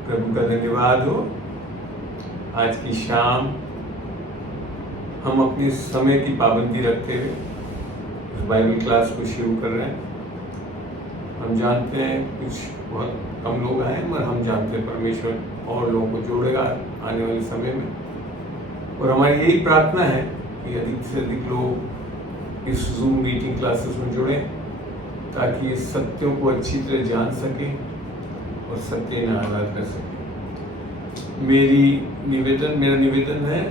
प्रभु का धन्यवाद हो। आज की शाम हम अपने समय की पाबंदी रखते हुए इस बाइबल क्लास को शुरू कर रहे हैं। हम जानते हैं कुछ बहुत कम लोग आए, मगर हम जानते हैं परमेश्वर और लोगों को जोड़ेगा आने वाले समय में। और हमारी यही प्रार्थना है कि अधिक से अधिक लोग इस जूम मीटिंग क्लासेस में जुड़ें, ताकि ये सत्यों को अच्छी तरह जान सकें और सत्य में आराधना कर सकें। मेरा निवेदन है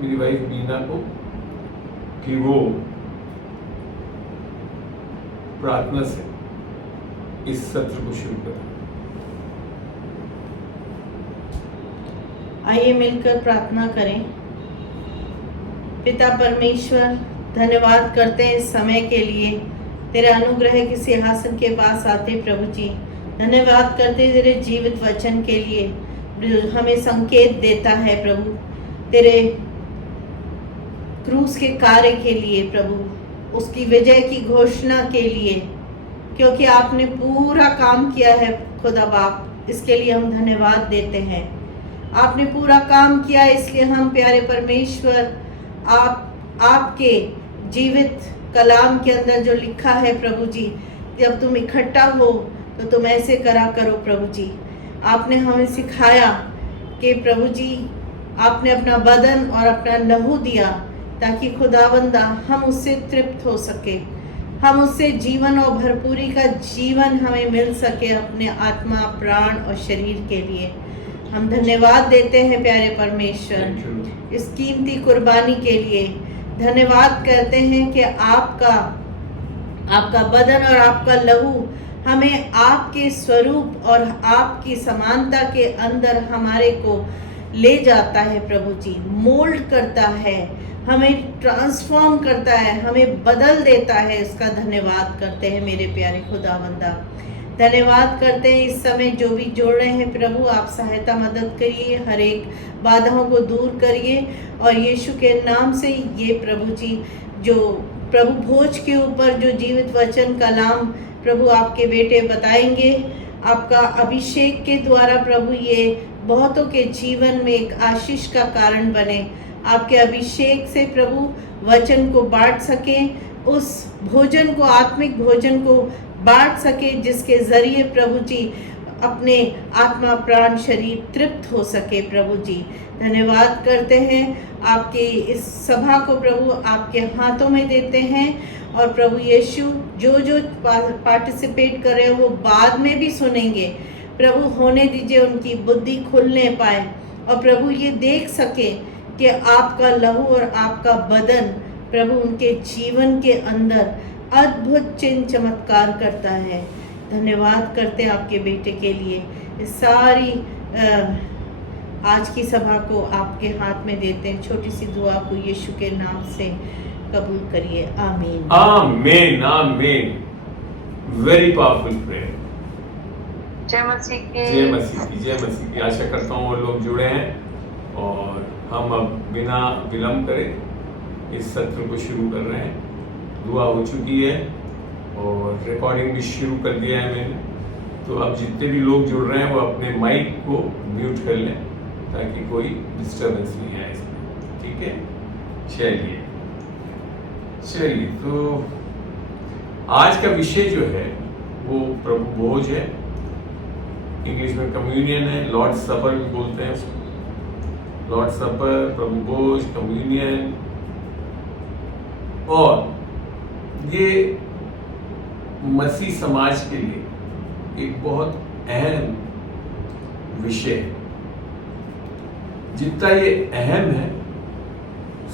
मेरी वाइफ मीना को कि वो प्रार्थना से इस सत्र को शुरू करें। आइए मिलकर प्रार्थना करें। पिता परमेश्वर, धन्यवाद करते हैं इस समय के लिए। तेरे अनुग्रह के सिंहासन के पास आते प्रभु जी, धन्यवाद करते हैं तेरे जीवित वचन के लिए, जो हमें संकेत देता है प्रभु, तेरे क्रूस के कार्य के लिए प्रभु, उसकी विजय की घोषणा के लिए, क्योंकि आपने पूरा काम किया है खुदा बाप, इसके लिए हम धन्यवाद देते हैं। आपने पूरा काम किया, इसलिए हम प्यारे परमेश्वर आपके जीवित कलाम के अंदर जो लिखा है प्रभु जी, जब तुम इकट्ठा हो तो तुम ऐसे करा करो प्रभु जी। आपने हमें सिखाया कि प्रभु जी आपने अपना बदन और अपना लहू दिया, ताकि खुदावंदा हम उससे तृप्त हो सके, हम उससे जीवन और भरपूरी का जीवन हमें मिल सके अपने आत्मा, प्राण और शरीर के लिए। हम धन्यवाद देते हैं प्यारे परमेश्वर इस कीमती कुर्बानी के लिए। धन्यवाद करते हैं कि आपका बदन और आपका लहू हमें आपके स्वरूप और आपकी समानता के अंदर हमारे को ले जाता है प्रभु जी, मोल्ड करता है, हमें ट्रांसफॉर्म करता है, हमें बदल देता है। इसका धन्यवाद करते हैं मेरे प्यारे खुदावंदा। धन्यवाद करते हैं इस समय जो भी जोड़ रहे हैं प्रभु, आप सहायता मदद करिए, हर एक बाधाओं को दूर करिए, और यीशु के नाम से ये प्रभु जी जो प्रभु भोज के ऊपर जो जीवित वचन कलाम प्रभु आपके बेटे बताएंगे, आपका अभिषेक के द्वारा प्रभु ये बहुतों के जीवन में एक आशीष का कारण बने। आपके अभिषेक से प्रभु वचन को बांट सकें, उस भोजन को, आत्मिक भोजन को बांट सके, जिसके जरिए प्रभु जी अपने आत्मा, प्राण, शरीर तृप्त हो सके प्रभु जी। धन्यवाद करते हैं, आपके इस सभा को प्रभु आपके हाथों में देते हैं, और प्रभु यीशु जो पार्टिसिपेट कर रहे हैं वो बाद में भी सुनेंगे प्रभु, होने दीजिए उनकी बुद्धि खुलने पाए, और प्रभु ये देख सके कि आपका लहू और आपका बदन प्रभु उनके जीवन के अंदर अद्भुत चिन्ह चमत्कार करता है। धन्यवाद करते हैं आपके बेटे के लिए। इस सारी आज की सभा को आपके हाथ में देते हैं। छोटी सी दुआ को यीशु के नाम से कबूल करिए। आमीन आमीन आमीन। Very powerful prayer. जय मसीह की। जय मसीह की, जय मसीह की। आशा करता हूँ वो लोग जुड़े हैं, और हम अब बिना विलंब करे इस सत्र को शुरू कर रहे हैं। दुआ हो चुकी है और रिकॉर्डिंग भी शुरू कर दिया है मैंने, तो अब जितने भी लोग जुड़ रहे हैं वो अपने माइक को म्यूट कर लें, ताकि कोई डिस्टर्बेंस नहीं आए इसमें। ठीक है, चलिए। तो आज का विषय जो है वो प्रभु भोज है, इंग्लिश में कम्युनियन है, लॉर्ड सपर भी बोलते हैं उसको। लॉर्ड सपर, प्रभु भोज, कम्युनियन, और ये मसीह समाज के लिए एक बहुत अहम विषय है। जितना ये अहम है,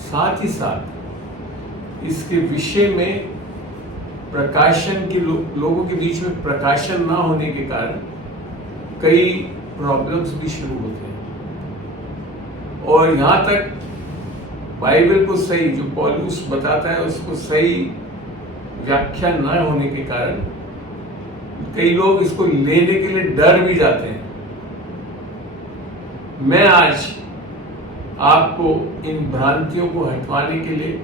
साथ ही साथ इसके विषय में प्रकाशन के लोगों के बीच में प्रकाशन ना होने के कारण कई प्रॉब्लम्स भी शुरू होते हैं, और यहाँ तक बाइबल को सही, जो पौलुस बताता है उसको सही व्याख्या न होने के कारण कई लोग इसको लेने के लिए डर भी जाते हैं। मैं आज आपको इन भ्रांतियों को हटवाने के लिए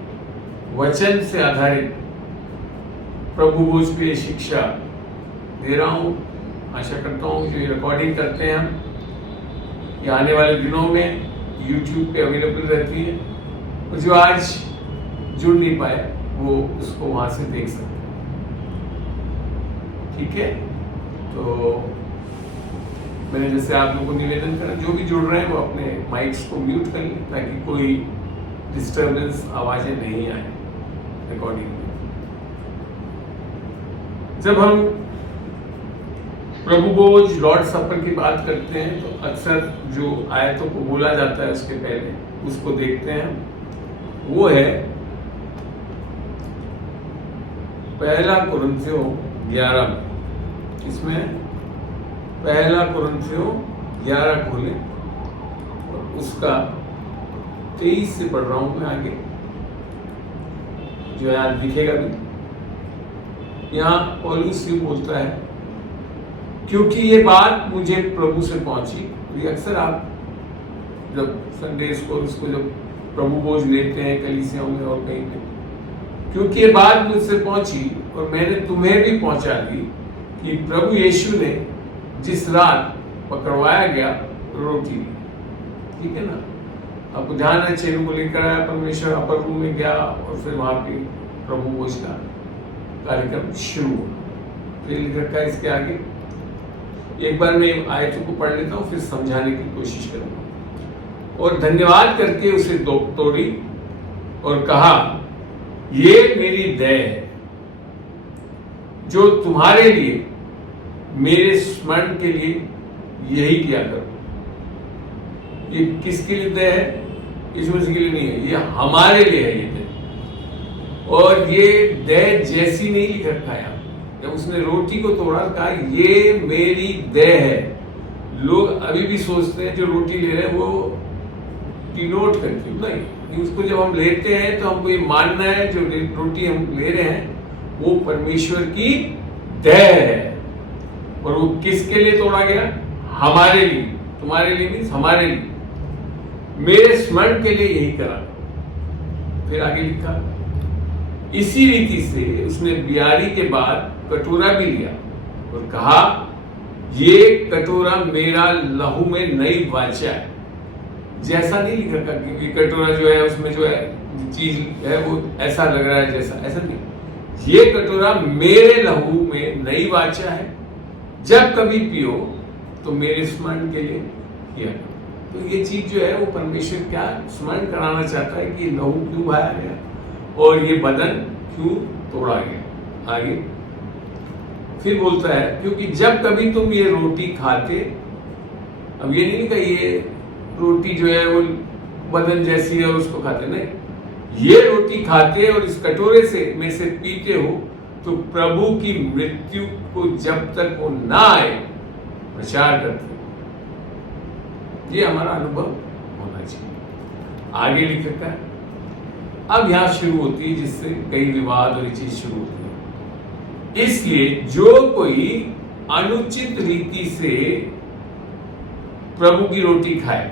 वचन से आधारित प्रभु भोज पे शिक्षा दे रहा हूं। आशा करता हूं जो रिकॉर्डिंग करते हैं हम, ये आने वाले दिनों में YouTube पे अवेलेबल रहती है, और जो आज जुड़ नहीं पाया वो उसको वहाँ से देख सकते हैं। ठीक है, तो मैंने जैसे आप लोगों को निवेदन करा, जो भी जुड़ रहे हैं वो अपने माइक्स को म्यूट कर लें ताकि कोई डिस्टर्बेंस आवाजें नहीं आए रिकॉर्डिंग में। जब हम प्रभु भोज लॉर्ड सपर की बात करते हैं तो अक्सर जो आयतों को बोला जाता है उसके पहले उसको देखते हैं। वो है पहला कुरिन्थियों 11 में। इसमें पहला कुरिन्थियों 11 खोलें और उसका 23 से पढ़ रहा हूं मैं आगे, जो यहाँ दिखेगा भी। यहाँ पौलुस ये बोलता है, क्योंकि ये बात मुझे प्रभु से पहुंची। ये अक्सर आप जब संडे स्कूल्स को जब प्रभु भोज लेते हैं कलीसियाओं में और कहीं पे, क्योंकि ये बात मुझसे पहुंची और मैंने तुम्हें भी पहुंचा दी कि प्रभु यीशु ने जिस रात पकड़वाया गया रोटी ली। ठीक है ना, आपको ध्यान है, चेलों को लेकर आया परमेश्वर, अपर रूम में गया और फिर वहां पे प्रभु भोज का कार्यक्रम शुरू हुआ। फिर लिख रखा है इसके आगे, एक बार मैं आयतों को पढ़ लेता हूँ फिर समझाने की कोशिश करूंगा। और धन्यवाद करके उसे तोड़ी और कहा, ये मेरी देह है जो तुम्हारे लिए मेरे स्मरण के लिए यही किया करो। ये किसके लिए देह है? यीशु मसीह के लिए नहीं है, ये हमारे लिए है ये देह। और ये देह जैसी नहीं लिख रखा है। जब उसने रोटी को तोड़ा कहा ये मेरी देह है। लोग अभी भी सोचते हैं जो रोटी ले रहे हैं वो डिनोट करती नहीं, उसको जब हम लेते हैं तो हमको ये मानना है जो रोटी हम ले रहे हैं वो परमेश्वर की देह है। और वो किसके लिए तोड़ा गया? हमारे लिए। तुम्हारे लिए मीन्स हमारे लिए, मेरे स्मरण के लिए यही करा। फिर आगे लिखा, इसी रीति से उसने बियारी के बाद कटोरा भी लिया और कहा, ये कटोरा मेरा लहू में नई वाचा है। जैसा नहीं लिख रखा क्योंकि कटोरा जो है उसमें जो है चीज है वो ऐसा लग रहा है जैसा, ऐसा नहीं। ये कटोरा मेरे लहू में नई वाचा है, जब कभी पियो तो मेरे स्मरण के लिए किया। तो ये चीज जो है वो परमेश्वर क्या स्मरण कराना चाहता है कि लहू क्यों बहाया गया और ये बदन क्यों तोड़ा गया। आगे फिर बोलता है, क्योंकि जब कभी तुम ये रोटी खाते, अब ये नहीं कहा ये रोटी जो है वो बदन जैसी है और उसको खाते, नहीं, ये रोटी खाते और इस कटोरे से में से पीते हो तो प्रभु की मृत्यु को जब तक वो ना आए प्रचार करते हो। ये हमारा अनुभव होना चाहिए। आगे लिख रखा है, अब यहां शुरू होती है जिससे कई विवाद और ये चीज शुरू होती है। इसलिए जो कोई अनुचित रीति से प्रभु की रोटी खाए,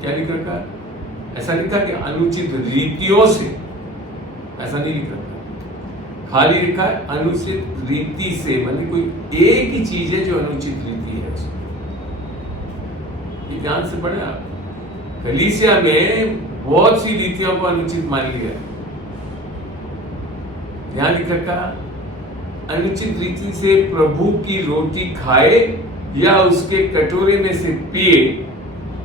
क्या लिख रखा है? ऐसा लिखा कि अनुचित रीतियों से, ऐसा नहीं लिख रखा, खाली लिखा है अनुचित रीति से, मतलब कोई एक ही चीज है जो अनुचित रीति है उसमें। ये ध्यान से पढ़े आप, कलीसिया में बहुत सी रीतियों को अनुचित मान लिया। ध्यान लिख रखा, अनुचित रीति से प्रभु की रोटी खाए या उसके कटोरे में से पिए,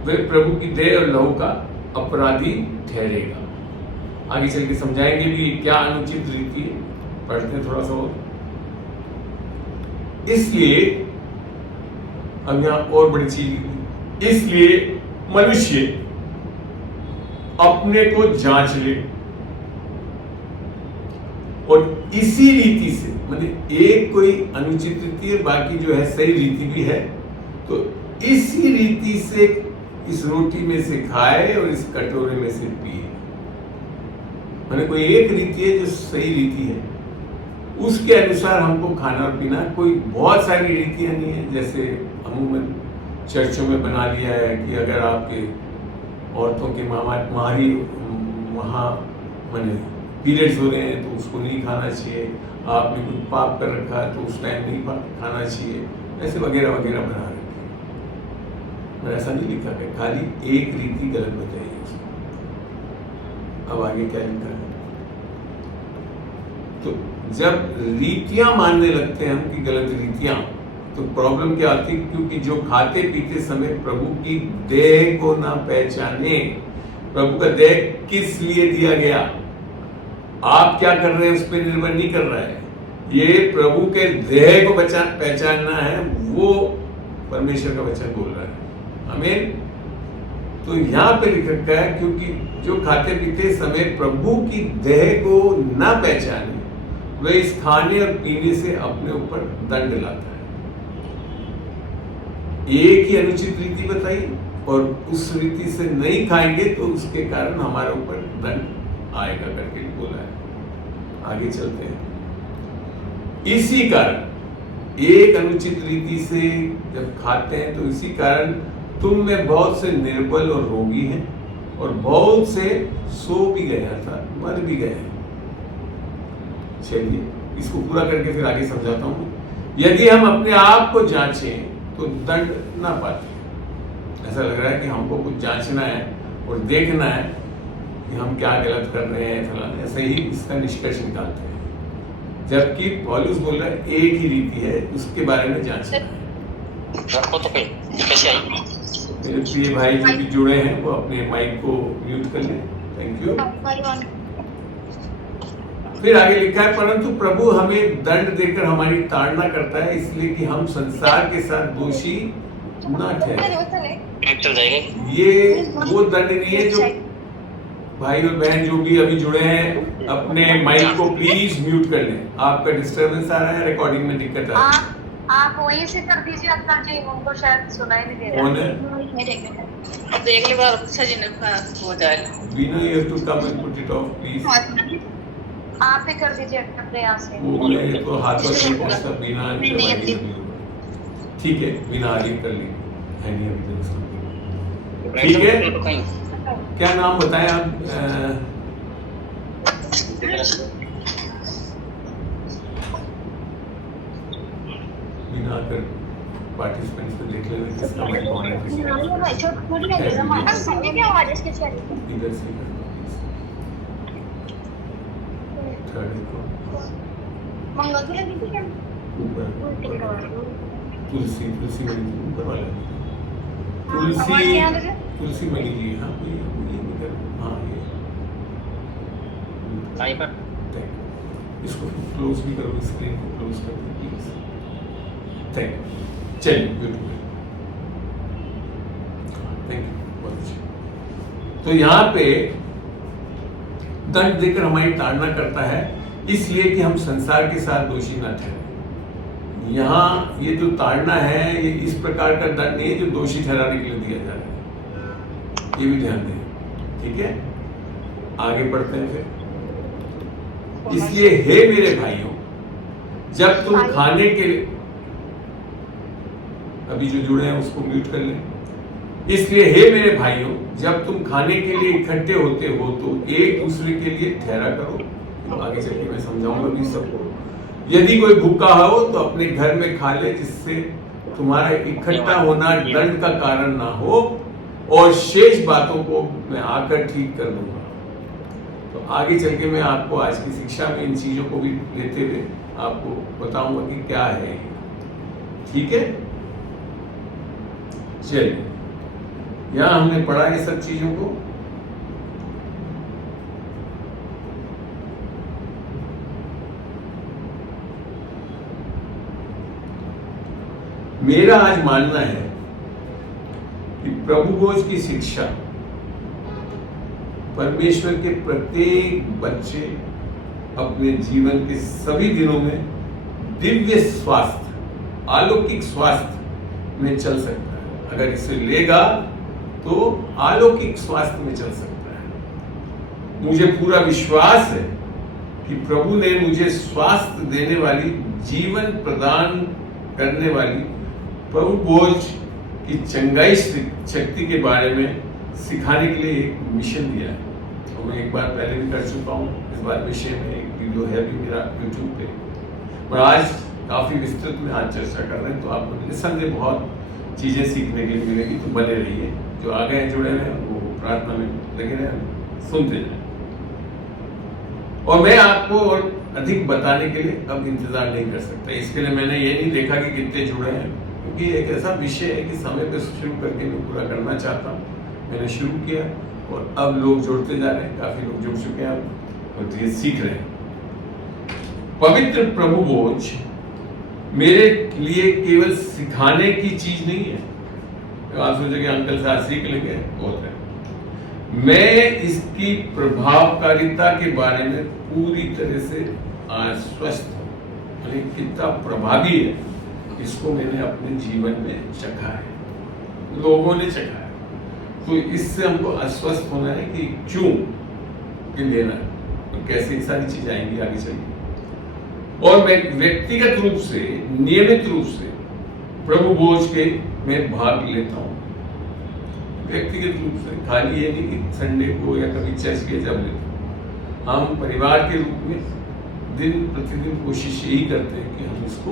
वह प्रभु की देह और लहू का अपराधी ठहरेगा। आगे चल के समझाएंगे भी क्या अनुचित रीति है, पढ़ते हैं थोड़ा सा और। इसलिए अब यहां और बड़ी चीज, इसलिए मनुष्य अपने को जांच ले और इसी रीति से, मतलब एक कोई अनुचित रीति है बाकी जो है सही रीति भी है, तो इसी रीति से इस रोटी में से खाए और इस कटोरे में से पिए। मतलब कोई एक रीति है जो सही रीति है, उसके अनुसार हमको खाना और पीना। कोई बहुत सारी रीतियां नहीं है जैसे अमूमन चर्चों में बना लिया है कि अगर आपके औरतों के माहरी वहाँ मैंने पीरियड्स हो रहे हैं तो उसको नहीं खाना चाहिए, आपने कुछ पाप कर रखा है तो उस टाइम नहीं खाना चाहिए, ऐसे वगैरह वगैरह बना रखे हैं। और ऐसा नहीं लिखा है, खाली एक रीति गलत बताई है उसमें। अब आगे क्या लिखा है? तो जब रीतियां मानने लगते हैं हम कि गलत रीतियां, तो प्रॉब्लम क्या आती है? क्योंकि जो खाते पीते समय प्रभु की देह को ना पहचाने। प्रभु का देह किस लिए दिया गया, आप क्या कर रहे हैं उस पर निर्भर नहीं कर रहा है। ये प्रभु के देह को पहचानना है, वो परमेश्वर का वचन बोल रहा है। आमीन। तो यहाँ पे लिख रखा है, क्योंकि जो खाते पीते समय प्रभु की देह को ना पहचाने, वह इस खाने और पीने से अपने ऊपर दंड लाता है। एक ही अनुचित रीति बताई और उस रीति से नहीं खाएंगे तो उसके कारण हमारे ऊपर दंड आएगा करके बोला है। आगे चलते हैं। इसी कारण एक अनुचित रीति से जब खाते हैं तो इसी कारण तुम में बहुत से निर्बल और रोगी हैं और बहुत से सो भी गए अर्थात मर भी गए हैं। चलिए इसको पूरा करके फिर आगे समझाता हूँ। यदि हम अपने आप को जांचें तो दंड ना पाते। ऐसा लग रहा है कि हमको कुछ जांचना है और देखना है कि हम क्या गलत कर रहे हैं, फलाना, ऐसे ही इसका निष्कर्ष निकालते हैं। जबकि पौलुस बोल रहा है एक ही रीति है, उसके बारे में जांचना है। मेरे प्रिय भाई जो भी जुड़े हैं वो अपने माइक को म्यूट कर लें। Thank you. फिर आगे लिखा है, परंतु प्रभु हमें दंड देकर हमारी ताड़ना करता है, इसलिए कि हम संसार के साथ दोषी न ठहरे। ये वो दंड नहीं है। जो भाई और बहन जो भी अभी जुड़े हैं, अपने माइक को प्लीज म्यूट कर लें। आपका डिस्टर्बेंस आ रहा है, रिकॉर्डिंग में दिक्कत आ रही है। आप वहीं से कर दीजिए अंकल जी, उनको शायद सुनाई नहीं दे रहा। कौन है? अब देख ले बार अच्छा जी ने हो जाएगा। Vina, you have to come and put it off, please. आप ही कर दीजिए अपने यहाँ से। वो मैं तो हाथ पर नहीं पहुंचता, बिना ठीक है, बिना आगे कर ली है नहीं अभी तक उसको। ठीक है, क्या नाम बताएं आप? बिना कर पार्टिसिपेंट्स को देख लेना किसका माइक ऑन है, इधर से थर्ड को तुलसी मणि ऊपर वाला तुलसी मणि जी। हाँ ये हाँ ये इसको क्लोज भी करो, स्क्रीन को क्लोज कर दो प्लीज। Thank you. चलिए ब्यूटीफुल, थैंक यू, बहुत अच्छा। तो यहाँ पे दंड देकर हमारी ताड़ना करता है, इसलिए कि हम संसार के साथ दोषी न ठहरे। यहाँ ये जो ताड़ना है, ये इस प्रकार का दंड नहीं है जो दोषी ठहराने के लिए दिया जा रहा है, ये भी ध्यान दें। ठीक है, आगे बढ़ते हैं फिर। इसलिए हे मेरे भाइयों, जब तुम खाने के, अभी जो जुड़े हैं उसको म्यूट कर लें। इसलिए हे मेरे भाइयों, जब तुम खाने के लिए इकट्ठे होते हो तो एक दूसरे के लिए ठहरा करो। तो आगे चल के मैं समझाऊंगा भी सबको। यदि कोई भूखा हो तो अपने घर में खा ले, जिससे तुम्हारा इकट्ठा होना दंड का कारण ना हो, और शेष बातों को मैं आकर ठीक कर दूंगा। तो आगे चल के मैं आपको आज की शिक्षा में इन चीजों को भी लेते हुए आपको बताऊंगा कि क्या है। ठीक है, चलिए यहां हमने पढ़ा ये सब चीजों को। मेरा आज मानना है कि प्रभु भोज की शिक्षा परमेश्वर के प्रत्येक बच्चे अपने जीवन के सभी दिनों में दिव्य स्वास्थ्य, अलौकिक स्वास्थ्य में चल सकता है। अगर इसे लेगा तो अलौकिक स्वास्थ्य में चल सकता है। मुझे पूरा विश्वास है कि प्रभु ने मुझे स्वास्थ्य देने वाली, जीवन प्रदान करने वाली प्रभु भोज की चंगाई शक्ति के बारे में सिखाने के लिए एक मिशन दिया है। तो मैं एक बार पहले भी कर चुका हूँ, इस बार विषय में एक वीडियो है भी मेरा यूट्यूब पे, और आज काफी विस्तृत में आज चर्चा कर रहे हैं। तो आपको निसंदेह बहुत चीजें सीखने के लिए मिलेगी। तो बने रहिए, जो आ गए जुड़े हैं वो प्रार्थना में लगे रहे, सुनते जाए। और मैं आपको और अधिक बताने के लिए अब इंतजार नहीं कर सकता। इसके लिए मैंने ये नहीं देखा कि कितने जुड़े हैं, क्योंकि एक ऐसा विषय है कि समय पे शुरू करके मैं पूरा करना चाहता हूँ। मैंने शुरू किया और अब लोग जुड़ते जा रहे हैं, काफी लोग जुड़ चुके हैं अब और ये सीख रहे हैं। पवित्र प्रभु भोज मेरे लिए केवल सिखाने की चीज नहीं है। आप सोचेंगे अंकल साहब सीख लेंगे, बहुत है। मैं इसकी प्रभावकारिता के बारे में पूरी तरह से आश्वस्त हूं। कितना प्रभावी है इसको मैंने अपने जीवन में चखा है, लोगों ने चखा है। तो इससे हमको आश्वस्त होना है कि क्यों कि लेना है और कैसे सारी चीजें आएंगी आगे चलिए। और मैं व्यक्तिगत रूप से नियमित रूप से प्रभु भोज के में भाग लेता हूँ, व्यक्तिगत रूप से। खाली ये नहीं कि संडे को या कभी चर्च के जब लेते। हम परिवार के रूप में दिन प्रतिदिन कोशिश यही करते हैं कि हम इसको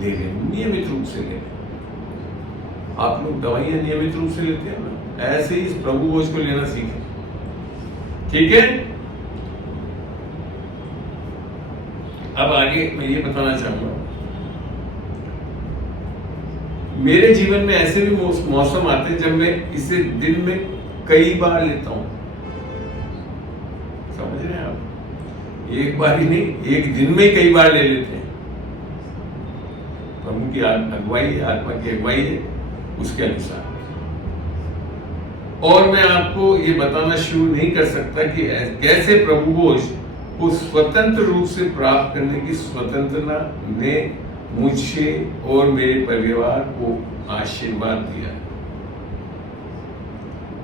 ले लें, नियमित रूप से ले लें। आप लोग दवाइयां नियमित रूप से लेते हैं ना, ऐसे ही इस प्रभु भोज को लेना सीखें, ठीक है। अब आगे मैं ये बताना चाहूंगा, मेरे जीवन में ऐसे भी मौसम आते हैं जब मैं इसे दिन में कई बार लेता हूं। समझ रहे हैं आप? एक बार ही नहीं, एक दिन में कई बार ले लेते हैं। प्रभु की अगुवाई है, आत्मा की अगुवाई है, उसके अनुसार। और मैं आपको ये बताना शुरू नहीं कर सकता कि कैसे प्रभु भोज को स्वतंत्र रूप से प्राप्त करने की स्वतंत्रता ने मुझे और मेरे परिवार को आशीर्वाद दिया।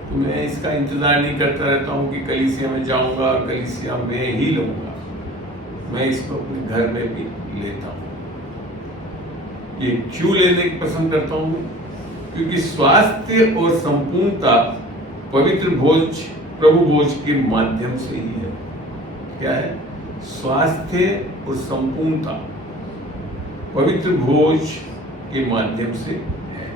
तो मैं इसका इंतजार नहीं करता रहता हूं कि कलीसिया में जाऊंगा और कलीसिया में ही लूंगा। मैं इसको अपने घर में भी लेता हूं। ये क्यों लेने की पसंद करता हूं? क्योंकि स्वास्थ्य और संपूर्णता पवित्र भोज प्रभु भोज के माध्यम से ही है। क्या है? स्वास्थ्य और संपूर्णता पवित्र भोज के माध्यम से है।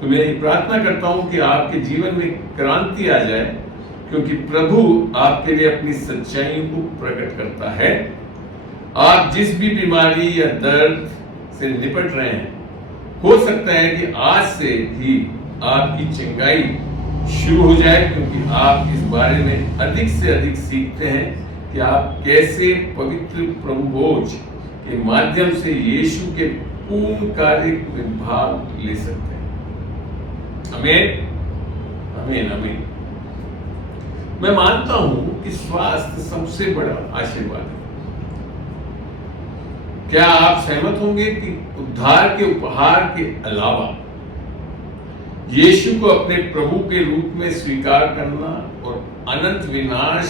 तो मैं प्रार्थना करता हूं कि आपके जीवन में क्रांति आ जाए, क्योंकि प्रभु आपके लिए अपनी सच्चाइयों को प्रकट करता है। आप जिस भी बीमारी या दर्द से निपट रहे हैं, हो सकता है कि आज से ही आपकी चंगाई शुरू हो जाए, क्योंकि आप इस बारे में अधिक से अधिक सीखते हैं कि आप कैसे पवित्र प्रभु भोज के माध्यम से यीशु के पूर्ण कार्य में भाग ले सकते हैं। आमीन, आमीन, आमीन। मैं मानता हूं कि स्वास्थ्य सबसे बड़ा आशीर्वाद है। क्या आप सहमत होंगे कि उद्धार के उपहार के अलावा यीशु को अपने प्रभु के रूप में स्वीकार करना और अनंत विनाश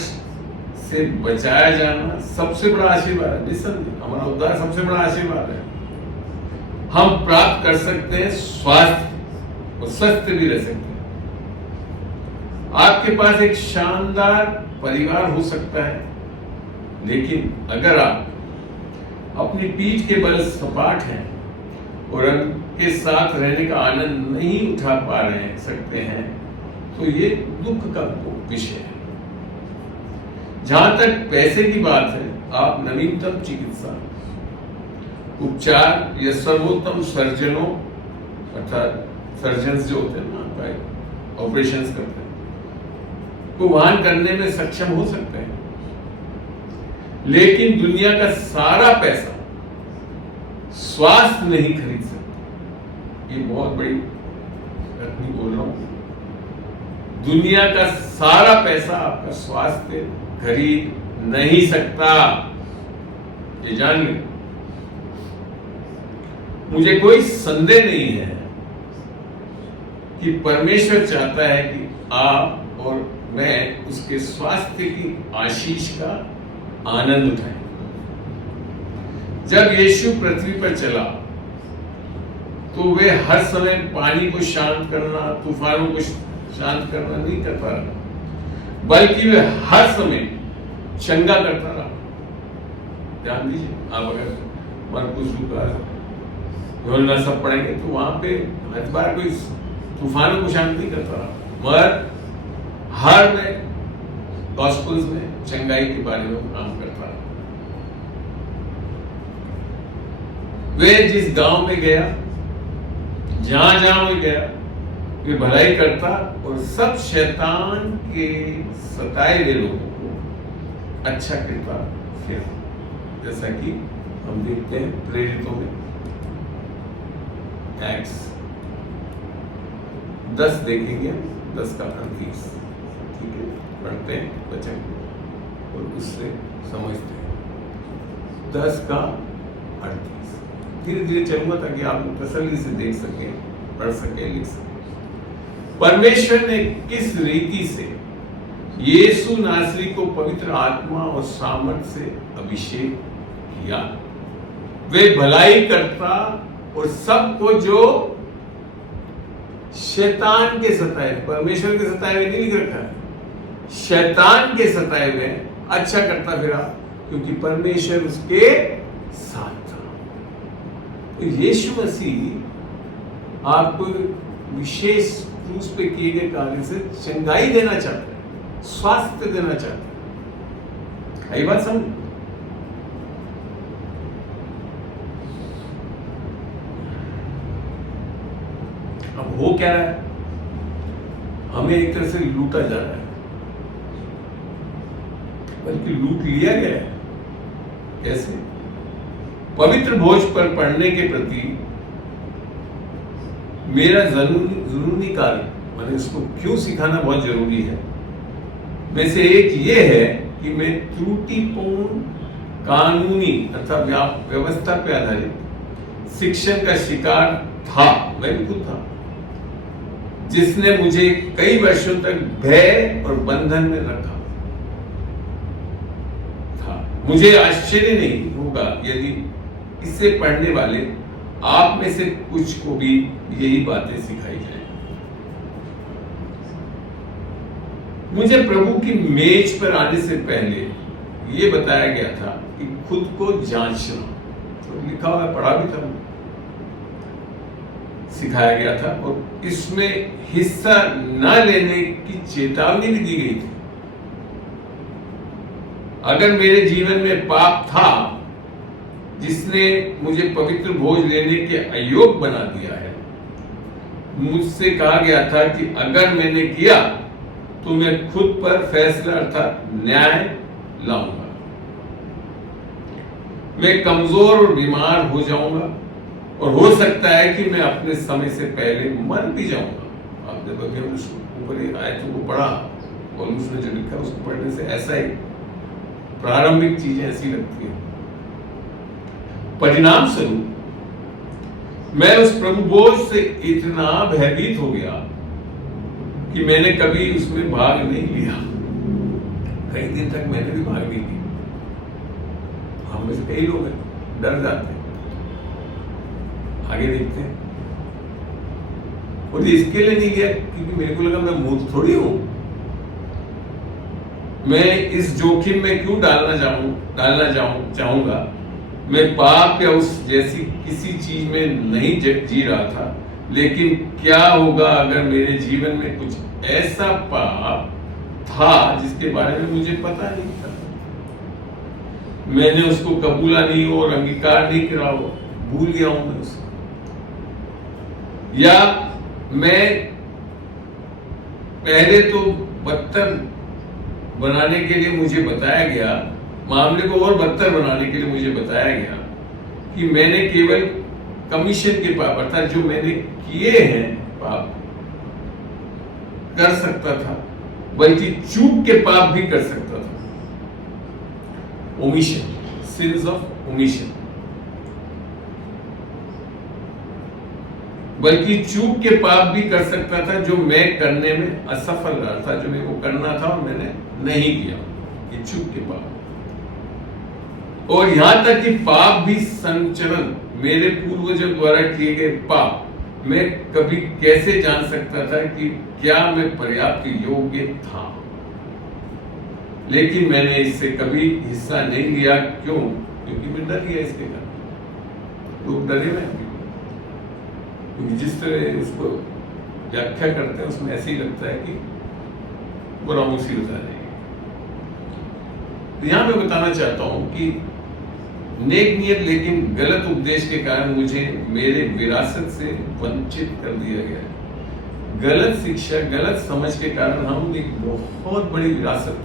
से बचाया जाना सबसे बड़ा आशीर्वाद है? निसंदेह हमारा उद्धार सबसे बड़ा आशीर्वाद है। हम प्राप्त कर सकते हैं स्वास्थ्य और स्वस्थ भी रह सकते हैं। आपके पास एक शानदार परिवार हो सकता है, लेकिन अगर आप अपनी पीठ के बल सपाट हैं और उनके साथ रहने का आनंद नहीं उठा पा रहे सकते हैं, तो ये दुख का विषय है। जहां तक पैसे की बात है, आप नवीनतम चिकित्सा उपचार या सर्वोत्तम सर्जनों अर्थात सर्जन्स जो होते हैं ना, ऑपरेशंस करते हैं, को वहन करने में सक्षम हो सकते हैं। लेकिन दुनिया का सारा पैसा स्वास्थ्य नहीं खरीद सकता। ये बहुत बड़ी घटना बोल रहा हूं। दुनिया का सारा पैसा आपका स्वास्थ्य खरीद नहीं सकता, ये जान लें। मुझे कोई संदेह नहीं है कि परमेश्वर चाहता है कि आप और मैं उसके स्वास्थ्य की आशीष का आनंद उठाएं। जब यीशु पृथ्वी पर चला तो वे हर समय पानी को शांत करना, तूफानों को शांत करना नहीं कर पा रहा, बल्कि वे हर समय चंगा करता रहा। ध्यान दीजिए, आप अगर मरकुस लूका योना सब पढ़ेंगे तो वहां पे हर बार कोई तूफानों को शांत नहीं करता रहा, मगर हर में गॉस्पेल्स में चंगाई के बारे में काम करता रहा। वे जिस गांव में गया, जहां जहां में गया, वे भलाई करता और सब शैतान के सताए हुए लोगों को अच्छा करता फिर, जैसा कि हम देखते हैं प्रेरितों में एक्ट्स 10 देखेंगे, 10 का 38, ठीक है, पढ़ते हैं वचन और उससे समझते हैं। 10 का 38 धीरे धीरे चलूंगा ताकि आप तसल्ली से देख सकें, पढ़ सकें, लिख सकें। परमेश्वर ने किस रीति से यीशु नासरी को पवित्र आत्मा और सामर्थ से अभिषेक किया, वे भलाई करता और सबको जो शैतान के सताए, परमेश्वर के सताए हुए नहीं लिख रखा है, शैतान के सताए हुए अच्छा करता फिरा, क्योंकि परमेश्वर उसके साथ था। तो यीशु मसीह आपको विशेष क्रूस पे किए गए कार्य से चंगाई देना चाहते हैं, स्वास्थ्य देना चाहते हैं। यही बात समझ। अब हो क्या रहा है, हमें एक तरह से लूटा जा रहा है, बल्कि लूट लिया गया है। कैसे? पवित्र भोज पर पढ़ने के प्रति मेरा जरूरी कार्य, मैंने इसको क्यों सिखाना बहुत जरूरी है, में से एक ये है कि मैं त्रुटिपूर्ण कानूनी अर्थात व्यवस्था पे आधारित शिक्षण का शिकार था, मैं भी खुद था, जिसने मुझे कई वर्षों तक भय और बंधन में रखा था। मुझे आश्चर्य नहीं होगा यदि इससे पढ़ने वाले आप में से कुछ को भी यही बातें सिखाई जाए। मुझे प्रभु की मेज पर आने से पहले ये बताया गया था कि खुद को जांचना, तो लिखा हुआ पढ़ा भी था, सिखाया गया था, और इसमें हिस्सा न लेने की चेतावनी भी दी गई थी। अगर मेरे जीवन में पाप था जिसने मुझे पवित्र भोज लेने के अयोग्य बना दिया है, मुझसे कहा गया था कि अगर मैंने किया तो मैं खुद पर फैसला अर्थात न्याय लाऊंगा, मैं कमजोर और बीमार हो जाऊंगा, और हो सकता है कि मैं अपने समय से पहले मर भी जाऊंगा। आप जब ऊपर आयतों को पढ़ा और उसने जो लिखा उसको पढ़ने से ऐसा ही प्रारंभिक चीजें ऐसी लगती है। परिणाम स्वरूप मैं उस प्रभु बोझ से इतना भयभीत हो गया कि मैंने कभी उसमें भाग नहीं लिया। कई दिन तक मैंने भी भाग नहीं लिया। हम में से कई लोग हैं, डर जाते हैं, आगे देखते हैं। और इसके लिए नहीं लिया क्योंकि मेरे को लगा मैं मूर्ख थोड़ी हूं, मैं इस जोखिम में क्यों डालना चाहूंगा। मैं पाप या उस जैसी किसी चीज में नहीं जी रहा था, लेकिन क्या होगा अगर मेरे जीवन में कुछ ऐसा पाप था जिसके बारे में मुझे पता नहीं था, मैंने उसको कबूला नहीं और अंगीकार नहीं करा, हो भूल गया हूं मैं उसको, या मैं पहले तो बदतर बनाने के लिए मुझे बताया गया, मामले को और बदतर बनाने के लिए मुझे बताया गया कि मैंने केवल कमीशन के पाप अर्थात जो मैंने किए हैं पाप कर सकता था, बल्कि चूक के पाप भी कर सकता था। ओमिशन, सिंस ऑफ ओमिशन, बल्कि चूक के पाप भी कर सकता था जो मैं करने में असफल रहा था, जो मेरे को करना था और मैंने नहीं किया, ये चूक के पाप। और यहां तक कि पाप भी संचरण, मेरे पूर्वजों द्वारा किए गए पाप, मैं कभी कैसे जान सकता था कि क्या मैं पर्याप्त योग्य था, लेकिन मैंने इससे कभी हिस्सा नहीं लिया। क्यों? क्योंकि मैं डर गया इसके कारण, लोग डरे हुए हैं। क्योंकि जिस तरह उसको व्याख्या करते हैं उसमें ऐसे ही लगता है कि बुरा मुसीबत आ जाएगी। तो यहाँ मैं बताना चाहता हूँ कि नेक नियत लेकिन गलत उपदेश के कारण मुझे मेरे विरासत से वंचित कर दिया गया। गलत शिक्षा, गलत समझ के कारण हम एक बहुत बड़ी विरासत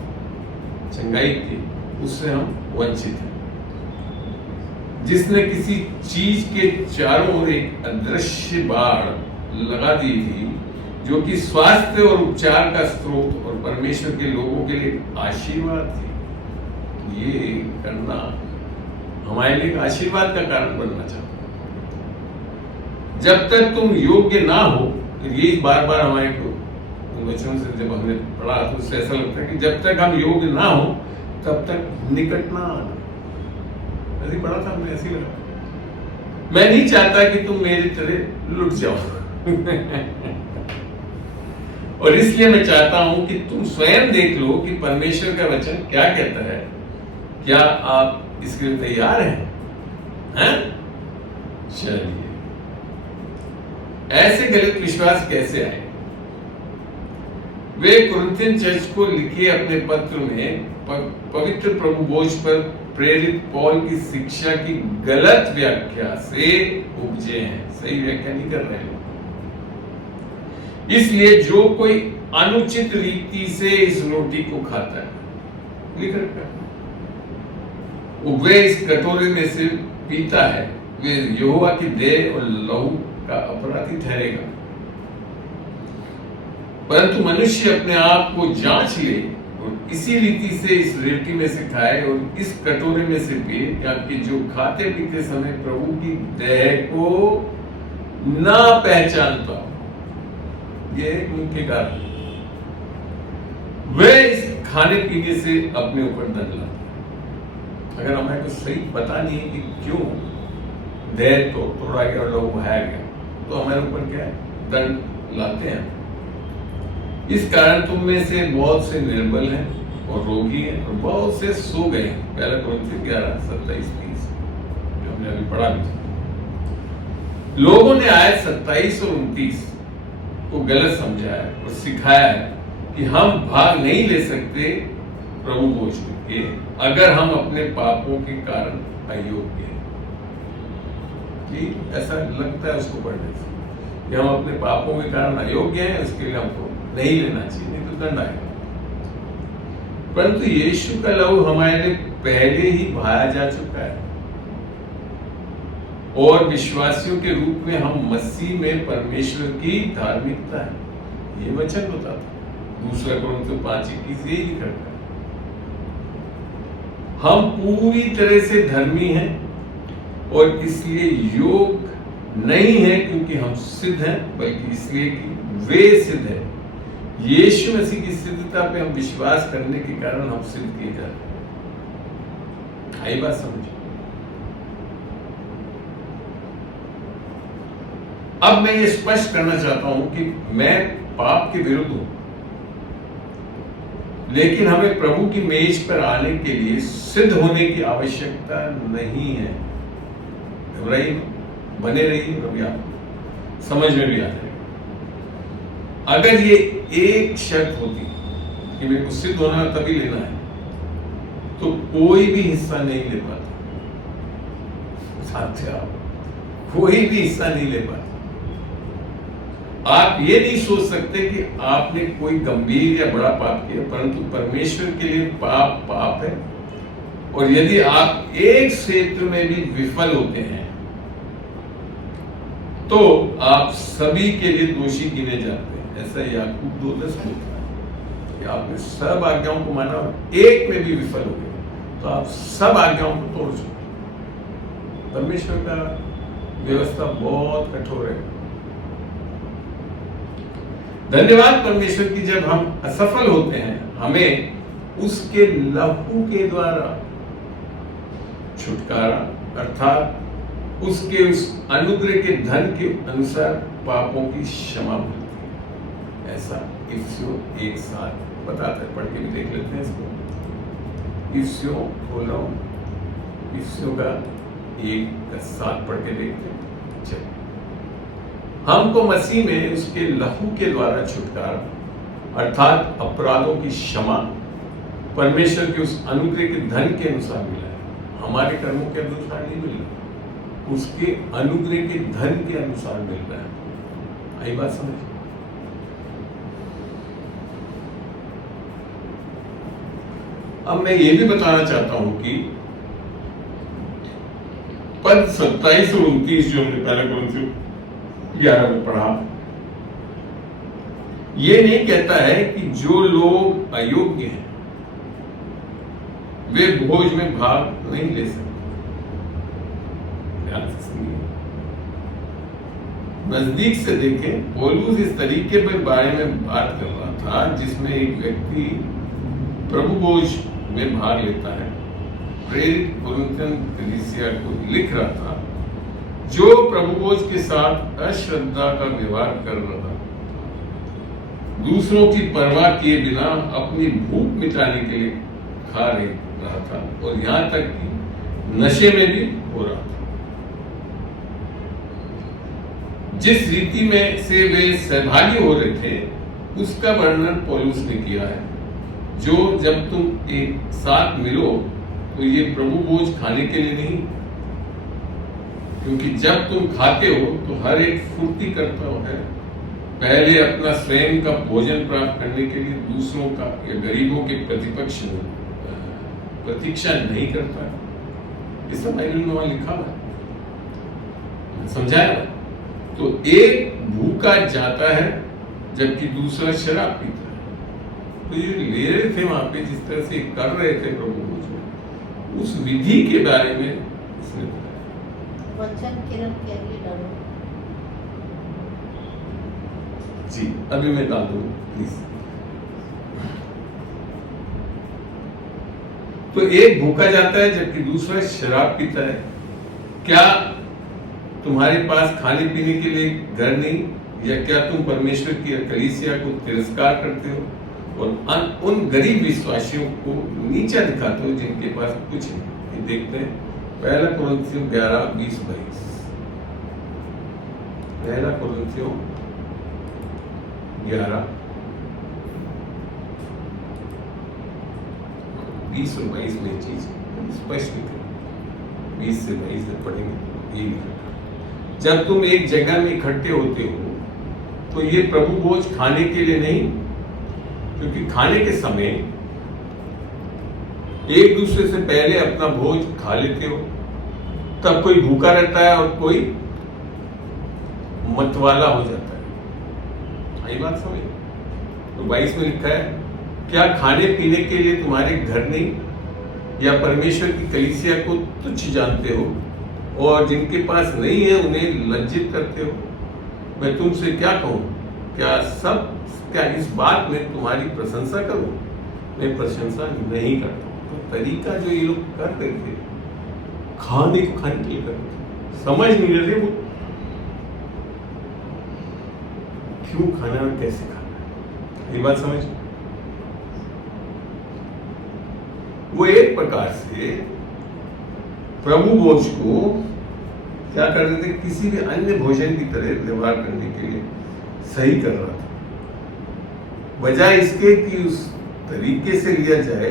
चंगाई की, उससे हम वंचित हैं। जिसने किसी चीज के चारों ओर एक अदृश्य बाड़ लगा दी थी, जो कि स्वास्थ्य और उपचार का स्रोत और परमेश्वर के लोगों के लिए आशीर्वाद थी। ये करना हमारे लिए एक आशीर्वाद का कारण बनना चाहता हूं। जब तक तुम योग्य ना हो, तो यही बार बार हमारे को वचनों से जब हमने पढ़ा तो उससे ऐसा लगता है कि जब तक हम योग्य ना हो तब तक निकट ना आना। ऐसे पढ़ा था हमने, ऐसे लगा। मैं नहीं चाहता कि तुम मेरी तरह लुट जाओ और इसलिए मैं चाहता हूं कि तुम स्वयं देख लो कि परमेश्वर का वचन क्या कहता है। क्या आप इसके लिए तैयार हैं? चलिए, ऐसे गलत विश्वास कैसे आए? वे कुरिन्थियन चर्च को लिखे अपने पत्र में पवित्र प्रभु बोझ पर प्रेरित पौल की शिक्षा की गलत व्याख्या से उपजे हैं। सही व्याख्या नहीं कर रहे हैं। इसलिए जो कोई अनुचित रीति से इस रोटी को खाता है, लिख रखा है, वे इस कटोरे में से पीता है, वे यहोवा की देह और लहू का अपराधी ठहरेगा। परंतु मनुष्य अपने आप को जांच ले और इसी रीति से इस रोटी में से खाए और इस कटोरे में से पिए, ताकि जो खाते पीते समय प्रभु की देह को ना पहचानता हो। ये उनके कारण वे इस खाने पीने से अपने ऊपर दंड लाते। अगर हमें कुछ सही पता नहीं है कि क्यों देह को तोड़ा गया और लहू बहाया गया, तो हमारे ऊपर क्या है? दंड लाते हैं। इस कारण तुम में से बहुत से निर्बल हैं और रोगी हैं और बहुत से सो गए हैं। पहला कुरिन्थियन 11:27-30 जो हमने अभी पढ़ा भी था। लोगों ने आयत 27 और 29 को गलत समझा है और सिखाया है कि हम भाग नहीं ले सकते प्रभु बोझ के, अगर हम अपने पापों के कारण अयोग्य हैं। ऐसा लगता है उसको पढ़ने से कि हम अपने पापों के कारण अयोग्य हैं, उसके लिए हमको नहीं लेना चाहिए, नहीं तो दंड आएगा। परंतु यीशु का लहू हमारे लिए पहले ही बहाया जा चुका है और विश्वासियों के रूप में हम मसीह में परमेश्वर की धार्मिकता है। ये वचन बताता है। दूसरा कुरिन्थियों 5:21 यही लिखा है। हम पूरी तरह से धर्मी हैं और इसलिए योग नहीं है क्योंकि हम सिद्ध हैं, बल्कि इसलिए कि वे सिद्ध हैं। यीशु मसीह की सिद्धता पे हम विश्वास करने के कारण हम सिद्ध किए जाते हैं। आई बात समझिए। अब मैं ये स्पष्ट करना चाहता हूं कि मैं पाप के विरुद्ध हूं, लेकिन हमें प्रभु की मेज पर आने के लिए सिद्ध होने की आवश्यकता नहीं है। घबराइए, बने रहिए, कभी आप समझ में भी आ जाएगा। अगर ये एक शर्त होती कि मेरे को सिद्ध होना तभी लेना है, तो कोई भी हिस्सा नहीं ले पाता। साथ आप कोई भी हिस्सा नहीं ले पाता। आप ये नहीं सोच सकते कि आपने कोई गंभीर या बड़ा पाप किया, परंतु परमेश्वर के लिए पाप पाप है। और यदि आप एक क्षेत्र में भी विफल होते हैं तो आप सभी के लिए दोषी गिने जाते हैं। ऐसा याकूब 2:10 बोलता है कि आपने सब आज्ञाओं को माना और एक में भी विफल हो गए तो आप सब आज्ञाओं को तोड़ चुके। परमेश्वर का व्यवस्था बहुत कठोर है। धन्यवाद परमेश्वर की, जब हम असफल होते हैं हमें उसके लहू के द्वारा छुटकारा अर्थात उसके उस अनुग्रह के धन के अनुसार पापों की क्षमा मिलती है। ऐसा इफिसियों 1:7 बताता है। पढ़ के भी देख लेते हैं इसको। इफिसियों बोल रहा हूं, इफिसियों का 1:7 पढ़ के देखते हैं। चलिए, हमको मसीह में उसके लहू के द्वारा छुटकारा अर्थात अपराधों की क्षमा परमेश्वर के उस अनुग्रह के धन के अनुसार मिला है। हमारे कर्मों के अनुसार नहीं मिल रहा, उसके अनुग्रह के धन के अनुसार मिल रहा है। आई बात समझ? अब मैं ये भी बताना चाहता हूं कि पद 27 और 29 जो हमने पहले कुरिन्थियों 11 में पढ़ा, ये नहीं कहता है कि जो लोग अयोग्य हैं वे भोज में भाग नहीं ले सकते। ध्यान से सुनिए, नजदीक से देखें, पौलुस इस तरीके पर बारे में बात कर रहा था जिसमें एक व्यक्ति प्रभु भोज में भाग लेता है। प्रेरित कुरिन्थियन कलीसिया को लिख रहा था जो प्रभु भोज के साथ अश्रद्धा का व्यवहार कर रहा था, दूसरों की परवाह किए बिना अपनी भूख मिटाने के लिए खा रहा था और यहां तक कि नशे में भी हो रहा था। जिस रीति में से वे सहभागी हो रहे थे उसका वर्णन पौलुस ने किया है। जो जब तुम एक साथ मिलो तो ये प्रभु भोज खाने के लिए नहीं, क्योंकि जब तुम खाते हो तो हर एक फुर्ती करता है, पहले अपना स्वयं का भोजन प्राप्त करने के लिए दूसरों का या गरीबों के प्रतीक्षा नहीं करता है। इस बाइबल में वहां लिखा हुआ है, समझाया। तो एक भूखा जाता है जबकि दूसरा शराब पीता है। तो ये ले रहे थे वहां पे, जिस तरह से कर रहे थे प्रभु भोज में, उस विधि के बारे में इसने बताया। वचन किरण के लिए डरो। जी अभी मैं डाल दूं प्लीज। तो एक भूखा जाता है जबकि दूसरा शराब पीता है। क्या तुम्हारे पास खाने पीने के लिए घर नहीं, या क्या तुम परमेश्वर की कलीसिया को तिरस्कार करते हो और उन गरीब विश्वासियों को नीचा दिखाते हो जिनके पास कुछ नहीं? ये देखते हैं पहला कुरिन्थियों 11:20-22। पहला कुरिन्थियों 11 20 और 22 में चीज स्पष्ट लिखा, 20 से 22 में पढ़ेंगे। ये लिखा, जब तुम एक जगह में इकट्ठे होते हो तो ये प्रभु भोज खाने के लिए नहीं, क्योंकि खाने के समय एक दूसरे से पहले अपना भोज खा लेते हो, तब कोई भूखा रहता है और कोई मतवाला हो जाता है। आई बात समझ? तो 22 में लिखा है, क्या खाने पीने के लिए तुम्हारे घर नहीं, या परमेश्वर की कलीसिया को तुच्छ जानते हो और जिनके पास नहीं है उन्हें लज्जित करते हो? मैं तुमसे क्या कहूं, क्या इस बात में तुम्हारी प्रशंसा करूं? मैं प्रशंसा नहीं करता। तो तरीका जो ये लोग कर रहे थे, खाने को खाने के लिए कर रहे थे, समझ नहीं रहे वो क्यों खाना और कैसे खाना। ये बात समझ? वो एक प्रकार से प्रभु भोज को क्या कर रहे थे, किसी भी अन्य भोजन की तरह व्यवहार करने के लिए सही कर रहा था, बजाय इसके कि उस तरीके से लिया जाए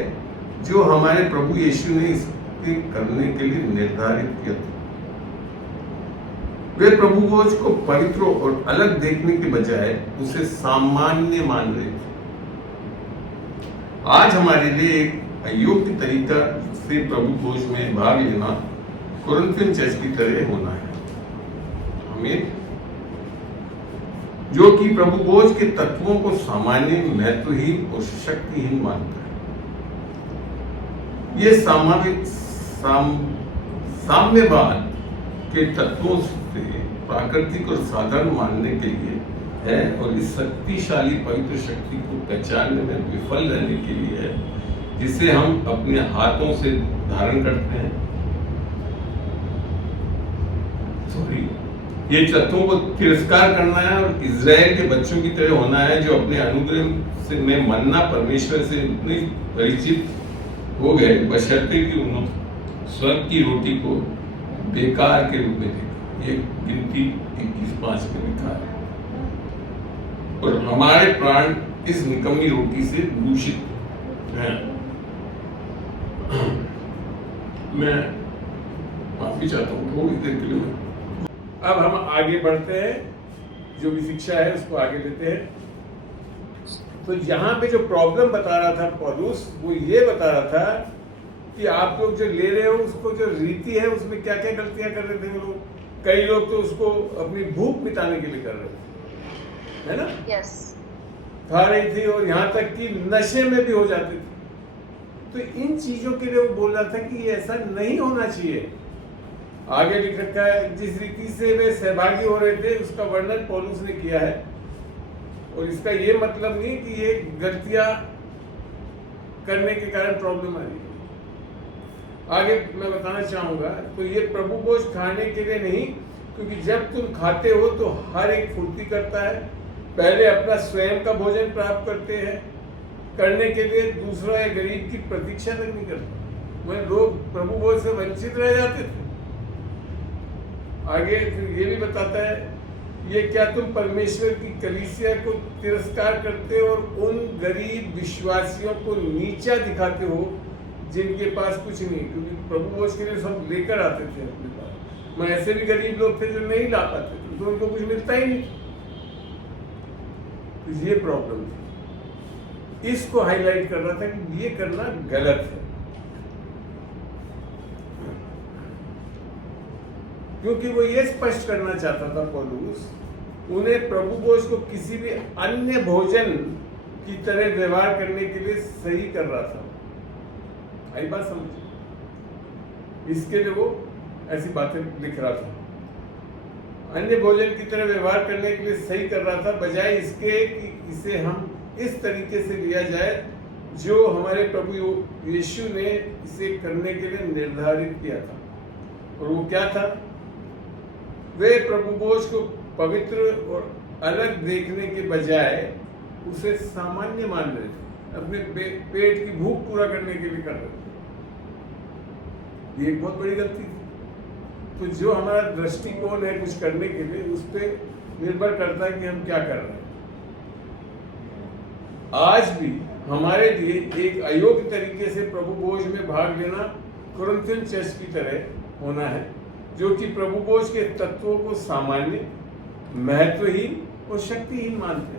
जो हमारे प्रभु यीशु ने इसके करने के लिए निर्धारित किया था। वे प्रभु भोज को पवित्र और अलग देखने के बजाय उसे सामान्य मान रहे थे। आज हमारे लिए एक अयोग्य तरीका से प्रभु भोज में भाग लेना कुरिन्थियन चर्च की तरह होना है, हमें जो कि प्रभु भोज के तत्वों को सामान्य, महत्वहीन और शक्तिहीन मानता है। ये साम्यवाद के तत्वों से प्राकृतिक और साधारण मानने के लिए है और इस शक्तिशाली पवित्र शक्ति को पहचानने में विफल रहने के लिए है, जिसे हम अपने हाथों से धारण करते हैं। ये तत्वों को तिरस्कार करना है और इज़राइल के बच्चों की तरह होना है जो अपने अनुग्रह से में मन्ना परमेश्वर से इतने परिचित हो गए बशर्ते कि उन्होंने स्वर्ग की रोटी को बेकार के रूप में देखा। ये गिनती 21:5 में लिखा है। और हमारे प्राण इस निकम्मी रोटी से दूषित हैं। मैं माफी चाहता हूँ थोड़ी देर के लिए। अब हम आगे बढ़ते हैं, जो भी शिक्षा है उसको आगे लेते हैं। तो यहाँ पे जो प्रॉब्लम बता रहा था पौलुस, वो ये बता रहा था कि आप लोग जो ले रहे हो उसको जो रीति है उसमें क्या क्या गलतियां कर रहे थे वो लोग। कई लोग तो उसको अपनी भूख मिटाने के लिए कर रहे थे, है ना? यस। खा रही थी और यहाँ तक कि नशे में भी हो जाते थे। तो इन चीजों के लिए वो बोल रहा था कि ये ऐसा नहीं होना चाहिए। आगे लिख रखा है, जिस रीति से वे सहभागी हो रहे थे उसका वर्णन पौलुस ने किया है। और इसका ये मतलब नहीं कि ये गलतियां करने के कारण प्रॉब्लम आ रही है। आगे मैं बताना चाहूंगा, तो ये प्रभु भोज खाने के लिए नहीं, क्योंकि जब तुम खाते हो तो हर एक फुर्ती करता है। पहले अपना स्वयं का भोजन प्राप्त करते हैं करने के लिए, दूसरा या गरीब की प्रतीक्षा तक नहीं करते। वह लोग प्रभु भोज से वंचित रह जाते थे। आगे फिर ये भी बताता है, ये क्या तुम परमेश्वर की कलीसिया को तिरस्कार करते और उन गरीब विश्वासियों को नीचा दिखाते हो जिनके पास कुछ नहीं? क्योंकि प्रभु भोज के लिए सब लेकर आते थे अपने पास। मैं ऐसे भी गरीब लोग थे जो नहीं ला पाते थे, तो उनको कुछ मिलता ही नहीं। तो ये प्रॉब्लम थी, इसको हाईलाइट कर रहा था कि ये करना गलत है। क्योंकि वो ये स्पष्ट करना चाहता था पौलुस, उन्हें प्रभु भोज को किसी भी अन्य भोजन की तरह व्यवहार करने के लिए सही कर रहा था। आई बात समझ? इसके लिए वो ऐसी बातें लिख रहा था। अन्य भोजन की तरह व्यवहार करने के लिए सही कर रहा था, बजाय इसके कि इसे हम इस तरीके से लिया जाए जो हमारे प्रभु यीशु ने इसे करने के लिए निर्धारित किया था। और वो क्या था? वे प्रभु भोज को पवित्र और अलग देखने के बजाय उसे सामान्य मान रहे थे, अपने पेट की भूख पूरा करने के लिए कर रहे थे। ये एक बहुत बड़ी गलती थी। तो जो हमारा दृष्टिकोण है कुछ करने के लिए, उस पर निर्भर करता है कि हम क्या कर रहे हैं। आज भी हमारे लिए एक अयोग्य तरीके से प्रभु भोज में भाग लेना कुरिन्थियन चर्च की तरह होना है, जो कि प्रभु भोज के तत्वों को सामान्य, महत्वहीन और शक्तिहीन मानते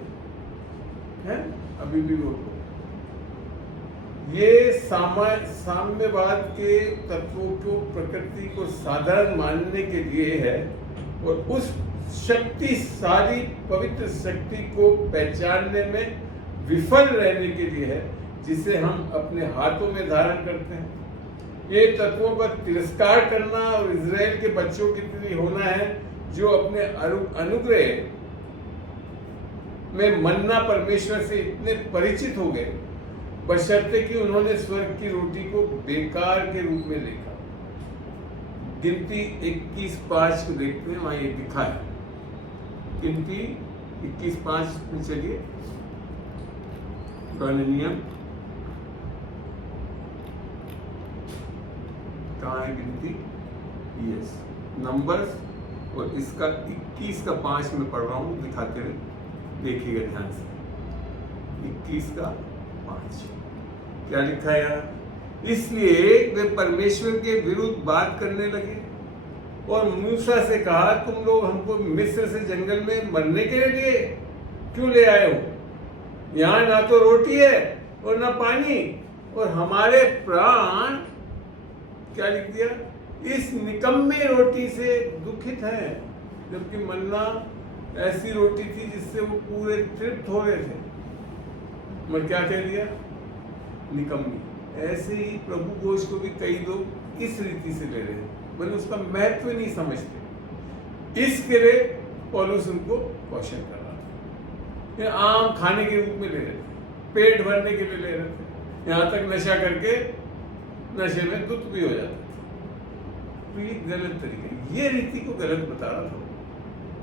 हैं। अभी भी वो ये साम्यवाद के तत्वों को, प्रकृति को साधारण मानने के लिए है और उस शक्तिशाली पवित्र शक्ति को पहचानने में विफल रहने के लिए है, जिसे हम अपने हाथों में धारण करते हैं। ये तत्वों का तिरस्कार करना और इजराइल के बच्चों की तरह होना है, जो अपने अनुग्रह में मन्ना परमेश्वर से इतने परिचित हो गए, बशर्ते कि उन्होंने स्वर्ग की रोटी को बेकार के रूप में देखा। गिनती 21:5 को देखते हैं, वहां ये लिखा है। गिनती 21:5 में चलिए, पुराने नियम कहाँ है? गिनती, यस, नंबर्स, और इसका 21:5 में पढ़ रहा हूँ, दिखाते हुए देखिएगा ध्यान से। 21:5 क्या लिखा है यार? इसलिए वे परमेश्वर के विरुद्ध बात करने लगे और मूसा से कहा, तुम लोग हमको मिस्र से जंगल में मरने के लिए क्यों ले आए हो? यहाँ ना तो रोटी है और ना पानी, और हमारे प्राण, क्या लिख दिया, इस निकम्मे रोटी से दुखित हैं। जबकि मन्ना ऐसी रोटी थी जिससे वो पूरे तृप्त हो रहे थे। मैं क्या कह दिया? निकम्मी। ऐसे ही प्रभु भोज को भी कई लोग इस रीति से ले रहे हैं, मतलब उसका महत्व नहीं समझते। इसके लिए पौलुस उनको क्वेश्चन कर रहा था। ये आम खाने के रूप में ले रहे थे, पेट भरने के लिए ले रहे थे, यहाँ तक नशा करके नशे में दुख भी हो जाते थे। तो ये गलत तरीका, ये रीति को गलत बता रहा था।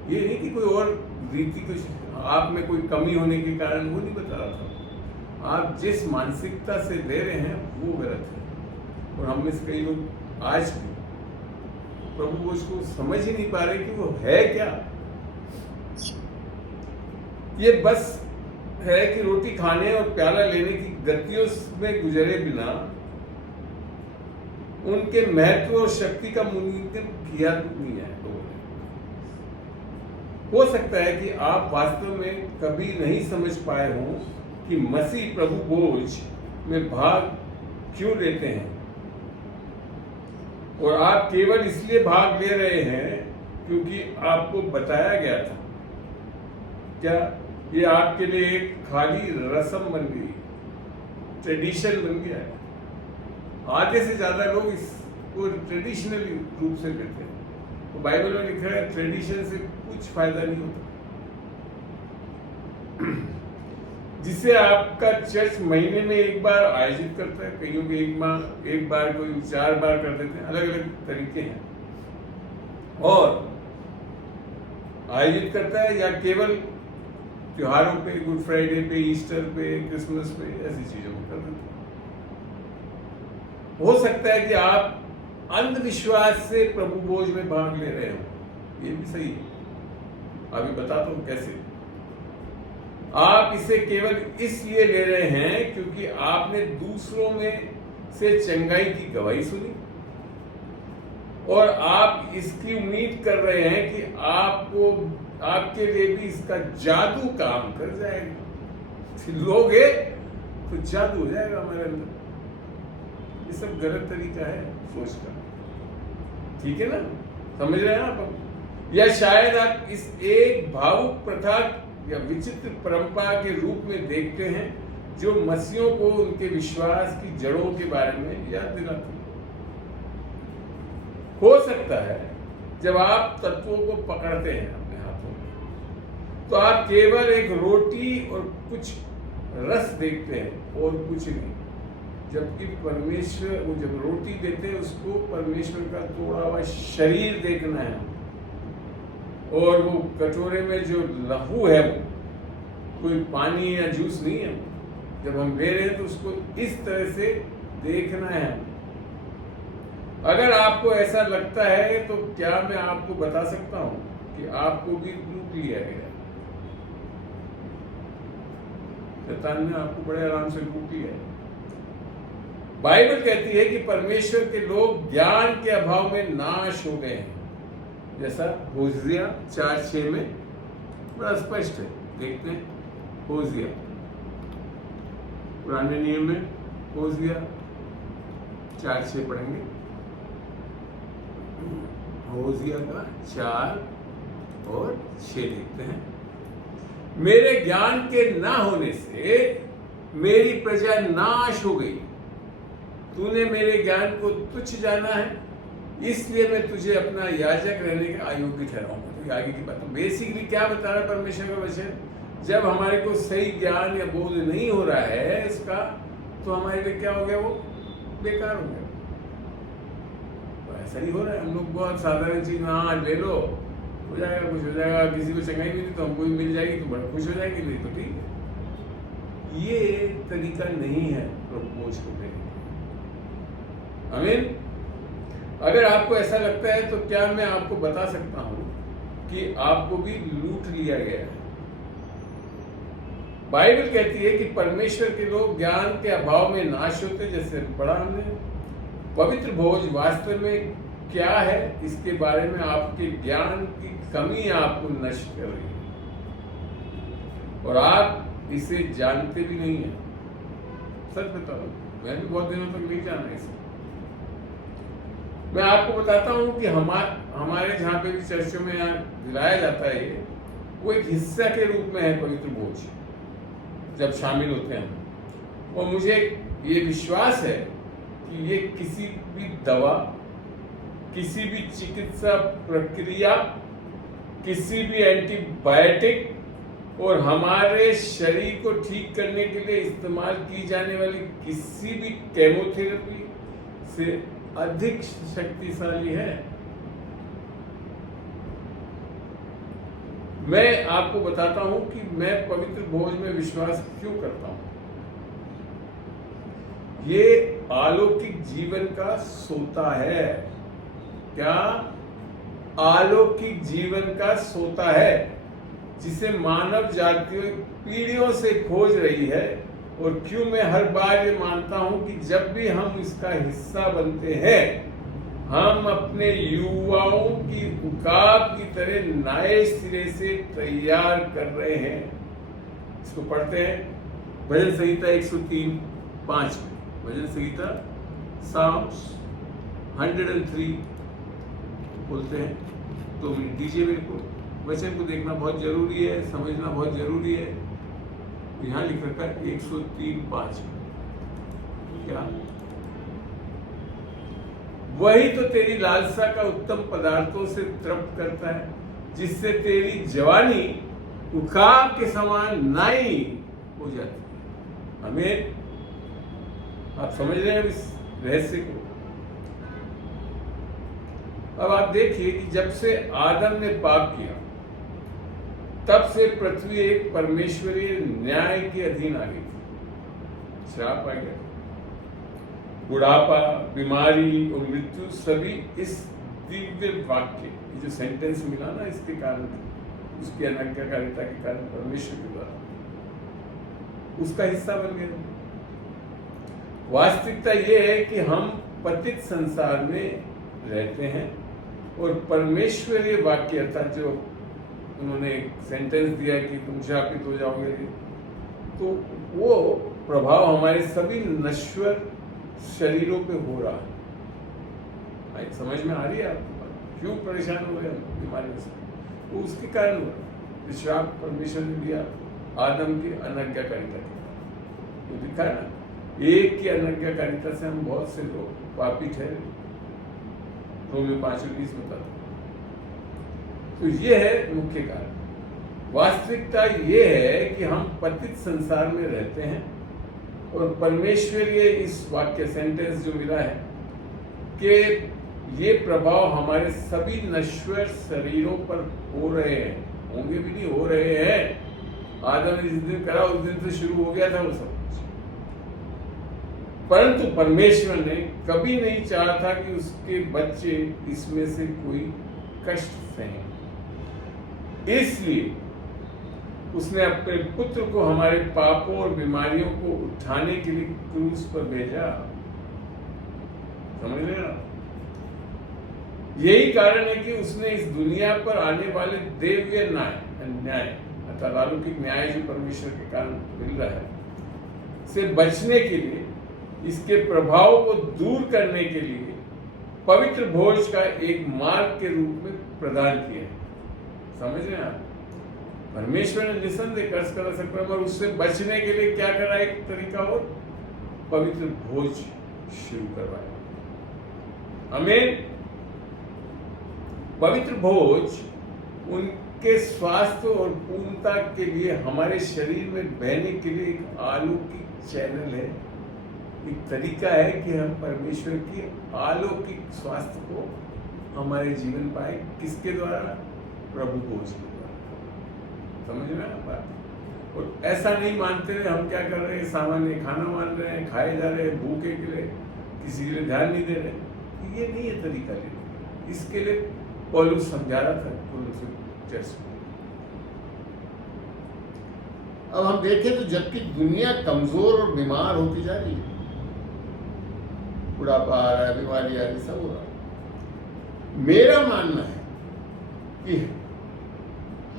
ये नहीं कि कोई और रीति, कुछ आप में कोई कमी होने के कारण, वो नहीं बता रहा था। आप जिस मानसिकता से ले रहे हैं वो गलत है। और हम में से कई लोग आज भी प्रभु भोज को समझ ही नहीं पा रहे कि वो है क्या। ये बस है कि रोटी खाने और प्याला लेने की गतियों में गुजरे बिना उनके महत्व और शक्ति का मूल्यांकन किया नहीं है लोगों ने। हो सकता है कि आप वास्तव में कभी नहीं समझ पाए हों कि मसीह प्रभु भोज में भाग क्यों लेते हैं, और आप केवल इसलिए भाग ले रहे हैं क्योंकि आपको बताया गया था। क्या ये आपके लिए एक खाली रस्म बन गई, ट्रेडिशन बन गया है? आधे से ज्यादा लोग इसको ट्रेडिशनली रूप से करते हैं। तो बाइबल में लिखा है ट्रेडिशन से कुछ फायदा नहीं होता। जिसे आपका चर्च महीने में एक बार आयोजित करता है, कईयों के एक बार कोई 4 बार कर देते हैं, अलग अलग तरीके हैं, और आयोजित करता है या केवल त्योहारों पे, गुड फ्राइडे पे, ईस्टर पे, क्रिसमस पे, ऐसी चीजों में कर देते हैं। हो सकता है कि आप अंधविश्वास से प्रभु भोज में भाग ले रहे हो, ये भी सही है। अभी बताता हूं कैसे। आप इसे केवल इसलिए ले रहे हैं क्योंकि आपने दूसरों में से चंगाई की गवाही सुनी, और आप इसकी उम्मीद कर रहे हैं कि आपके लिए भी इसका जादू काम कर जाएगा। लोगे तो जादू हो जाएगा हमारे अंदर। ये सब गलत तरीका है सोच का, ठीक है ना? समझ रहे हैं आप? या शायद आप इस एक भावुक प्रथा या विचित्र परंपरा के रूप में देखते हैं जो मसीहों को उनके विश्वास की जड़ों के बारे में याद दिलाती है। हो सकता है जब आप तत्वों को पकड़ते हैं अपने हाथों में, तो आप केवल एक रोटी और कुछ रस देखते हैं और कुछ नहीं, जबकि परमेश्वर वो जब रोटी देते हैं उसको परमेश्वर का तोड़ा हुआ शरीर देखना है, और वो कटोरे में जो लहू है वो कोई पानी या जूस नहीं है। जब हम ले रहे हैं तो उसको इस तरह से देखना है। अगर आपको ऐसा लगता है तो क्या मैं आपको बता सकता हूं कि आपको भी लूट लिया गया। शैतान ने आपको बड़े आराम से लूट लिया है। बाइबल कहती है कि परमेश्वर के लोग ज्ञान के अभाव में नाश हो गए हैं, जैसा होजिया 4:6 में बड़ा स्पष्ट है। देखते हैं होजिया, पुराने नियम में होजिया 4:6 पढ़ेंगे। होजिया का 4 और 6 देखते हैं। मेरे ज्ञान के ना होने से मेरी प्रजा नाश हो गई। तूने मेरे ज्ञान को तुच्छ जाना है, इसलिए मैं तुझे अपना याजक रहने के अयोग्य ठहराऊंगा। तो आगे की बात, तो बेसिकली क्या बता रहा है परमेश्वर का वचन? जब हमारे को सही ज्ञान या बोध नहीं हो रहा है इसका, तो हमारे लिए क्या हो गया? वो बेकार हो गया। तो ऐसा ही हो रहा है। हम लोग बहुत साधारण चीज, हाँ ले लो, हो जाएगा, कुछ हो जाएगा, किसी को चंगाई मिली तो हमको भी मिल जाएगी तो बड़ा खुश हो जाएगी, नहीं तो ठीक है। ये तरीका नहीं है प्रभु भोज को देने का। आमीन। अगर आपको ऐसा लगता है तो क्या मैं आपको बता सकता हूं कि आपको भी लूट लिया गया है। बाइबल कहती है कि परमेश्वर के लोग ज्ञान के अभाव में नाश होते, जैसे पढ़ा हमने। पवित्र भोज वास्तव में क्या है, इसके बारे में आपके ज्ञान की कमी आपको नष्ट कर रही है, और आप इसे जानते भी नहीं है। सच बता रहा हूं, मैं भी बहुत दिनों तक नहीं जाना इसे। मैं आपको बताता हूं कि हमारे जहां पे भी चर्चों में दिलाया जाता है, वो एक हिस्सा के रूप में है पवित्र भोज जब शामिल होते हैं। और मुझे ये विश्वास है कि ये किसी भी दवा, किसी भी चिकित्सा प्रक्रिया, किसी भी एंटीबायोटिक और हमारे शरीर को ठीक करने के लिए इस्तेमाल की जाने वाली किसी भी केमोथेरेपी से अधिक शक्तिशाली है। मैं आपको बताता हूं कि मैं पवित्र भोज में विश्वास क्यों करता हूं। ये अलौकिक जीवन का सोता है। क्या? अलौकिक जीवन का सोता है जिसे मानव जाति पीढ़ियों से खोज रही है। और क्यों मैं हर बार ये मानता हूं कि जब भी हम इसका हिस्सा बनते हैं हम अपने युवाओं की उकाब की तरह नए सिरे से तैयार कर रहे हैं। इसको पढ़ते हैं भजन संहिता 103:5 में। भजन संहिता साम्स 103 बोलते हैं। 2 मिनट दीजिए मेरे को। वचन को देखना बहुत जरूरी है, समझना बहुत जरूरी है। यहाँ लिख रखा है 103:5 में क्या? वही तो तेरी लालसा का उत्तम पदार्थों से तृप्त करता है जिससे तेरी जवानी उकाब के समान नई हो जाती है। हमें आप समझ रहे हैं इस रहस्य को? अब आप देखिए कि जब से आदम ने पाप किया तब से पृथ्वी एक परमेश्वरीय न्याय के अधीन आ गई थी। श्राप आ गया, बुढ़ापा, बीमारी और मृत्यु सभी इस दिव्य वाक्य, जो सेंटेंस मिला ना, इसके कारण, उसकी अनाज्ञाकारिता के कारण परमेश्वर के द्वारा उसका हिस्सा बन गए। वास्तविकता यह है कि हम पतित संसार में रहते हैं और परमेश्वरीय वाक्य अर्थात जो उन्होंने एक सेंटेंस दिया कि तुम शापित हो जाओगे, तो वो प्रभाव हमारे सभी नश्वर शरीरों पे हो रहा है। समझ में आ रही है आपको? क्यों परेशान हो गए हम बीमारियों से? वो उसके कारण हुआ। श्राप परमेश्वर ने दिया आदम की अनाज्ञाकारिता के। तो दिखा ना, एक की अनाज्ञाकारिता से हम बहुत से लोग पापी ठहरे। रोमियो 5:20 बताता। तो ये है मुख्य कारण। वास्तविकता ये है कि हम पतित संसार में रहते हैं और परमेश्वरीय इस वाक्य सेंटेंस जो मिला है कि ये प्रभाव हमारे सभी नश्वर शरीरों पर हो रहे हैं। होंगे भी नहीं, हो रहे हैं। आदम ने जिस दिन करा उस दिन से शुरू हो गया था वो सब कुछ। परंतु परमेश्वर ने कभी नहीं चाहा था कि उसके बच्चे इसमें से कोई कष्ट सहें। इसलिए उसने अपने पुत्र को हमारे पापों और बीमारियों को उठाने के लिए क्रूस पर भेजा। समझ रहे ना? यही कारण है कि उसने इस दुनिया पर आने वाले दैवीय न्याय अर्थात अलौकिक न्याय जो परमेश्वर के कारण मिल रहा है से बचने के लिए, इसके प्रभाव को दूर करने के लिए पवित्र भोज का एक मार्ग के रूप में प्रदान किया है। समझ रहे हैं आप? परमेश्वर ने निसंदेह कर्ज करा सकता, और उससे बचने के लिए क्या करा? एक तरीका और पवित्र भोज शुरू करवाया। हमें पवित्र भोज उनके स्वास्थ्य और पूर्णता के लिए हमारे शरीर में बहने के लिए एक अलौकिक चैनल है, एक तरीका है कि हम परमेश्वर की अलौकिक स्वास्थ्य को हमारे जीवन पाए। किसके द्वारा? प्रभु भोज के द्वारा। समझ रहे हैं बात? और ऐसा नहीं मानते हुए हम क्या कर रहे हैं? सामान्य खाना मान रहे हैं, खाए जा रहे हैं भूखे के लिए, किसी के लिए ध्यान नहीं दे रहे। ये नहीं है तरीका लेने का। इसके लिए पौलुस समझा रहा था चर्च में। अब हम देखें तो जबकि दुनिया कमजोर और बीमार होती जा रही है, बुढ़ापा आ रहा है, बीमारी आ रही, सब हो रहा है, मेरा मानना है कि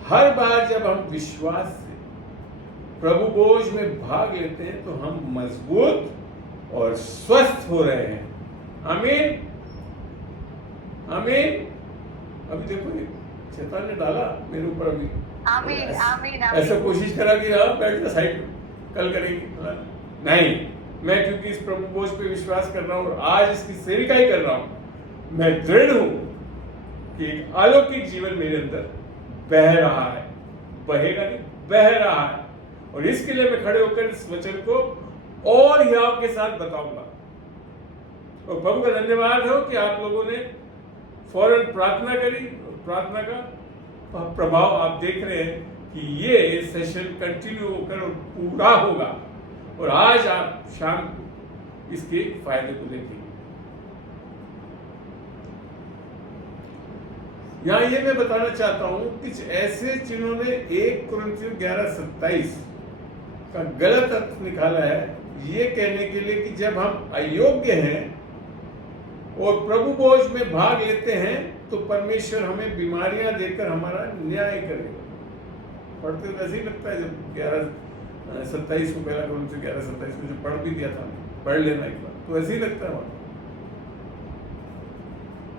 हर बार जब हम विश्वास से प्रभु भोज में भाग लेते हैं तो हम मजबूत और स्वस्थ हो रहे हैं। आमीन, आमीन। अभी देखो शैतान ने डाला मेरे ऊपर अभी, आमीन आमीन। ऐसा कोशिश करा कि हाँ बैठ जा साइड में, कल करेंगे। नहीं, मैं क्योंकि इस प्रभु भोज पे विश्वास कर रहा हूँ और आज इसकी सेविका ही कर रहा हूँ, मैं दृढ़ हूँ कि एक अलौकिक जीवन मेरे अंदर बह रहा है। बहेगा नहीं, बह रहा है। और इसके लिए मैं खड़े होकर इस वचन को और हियाव के साथ बताऊंगा। और प्रभु का धन्यवाद हो कि आप लोगों ने फौरन प्रार्थना करी। प्रार्थना का प्रभाव आप देख रहे हैं कि ये सेशन कंटिन्यू होकर और पूरा होगा, और आज आप शाम को इसके फायदे को देखेंगे। यहाँ ये मैं बताना चाहता हूँ कुछ ऐसे जिन्होंने 1 कुरिन्थियों 11:27 का गलत अर्थ निकाला है ये कहने के लिए कि जब हम अयोग्य हैं और प्रभु भोज में भाग लेते हैं तो परमेश्वर हमें बीमारियां देकर हमारा न्याय करेगा। पढ़ते तो ऐसे ही लगता है, जब 11:27 को पहला कुरिन्थियों 11:27 को जो पढ़ भी दिया था, पढ़ लेना एक बार, तो ऐसे ही लगता है वहां।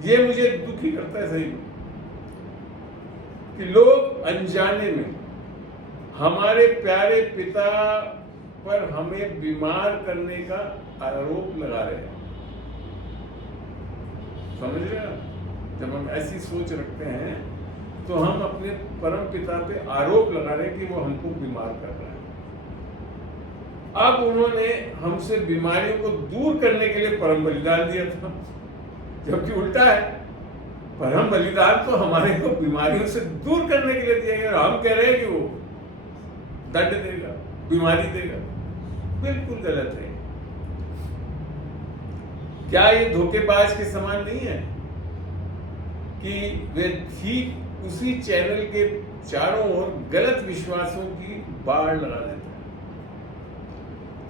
ये मुझे दुखी करता है सही में कि लोग अनजाने में हमारे प्यारे पिता पर हमें बीमार करने का आरोप लगा रहे हैं। समझ रहे हैं? जब हम ऐसी सोच रखते हैं तो हम अपने परम पिता पे आरोप लगा रहे हैं कि वो हमको बीमार कर रहा है। अब उन्होंने हमसे बीमारियों को दूर करने के लिए परम बलिदान दिया था, जबकि उल्टा है, परम बलिदान तो हमारे को बीमारियों से दूर करने के लिए दिया गया। हम कह रहे हैं कि वो दंड देगा, बीमारी देगा। बिल्कुल गलत है। क्या ये धोखेबाज के समान नहीं है कि वे ठीक उसी चैनल के चारों ओर गलत विश्वासों की बाढ़ लगा देते हैं,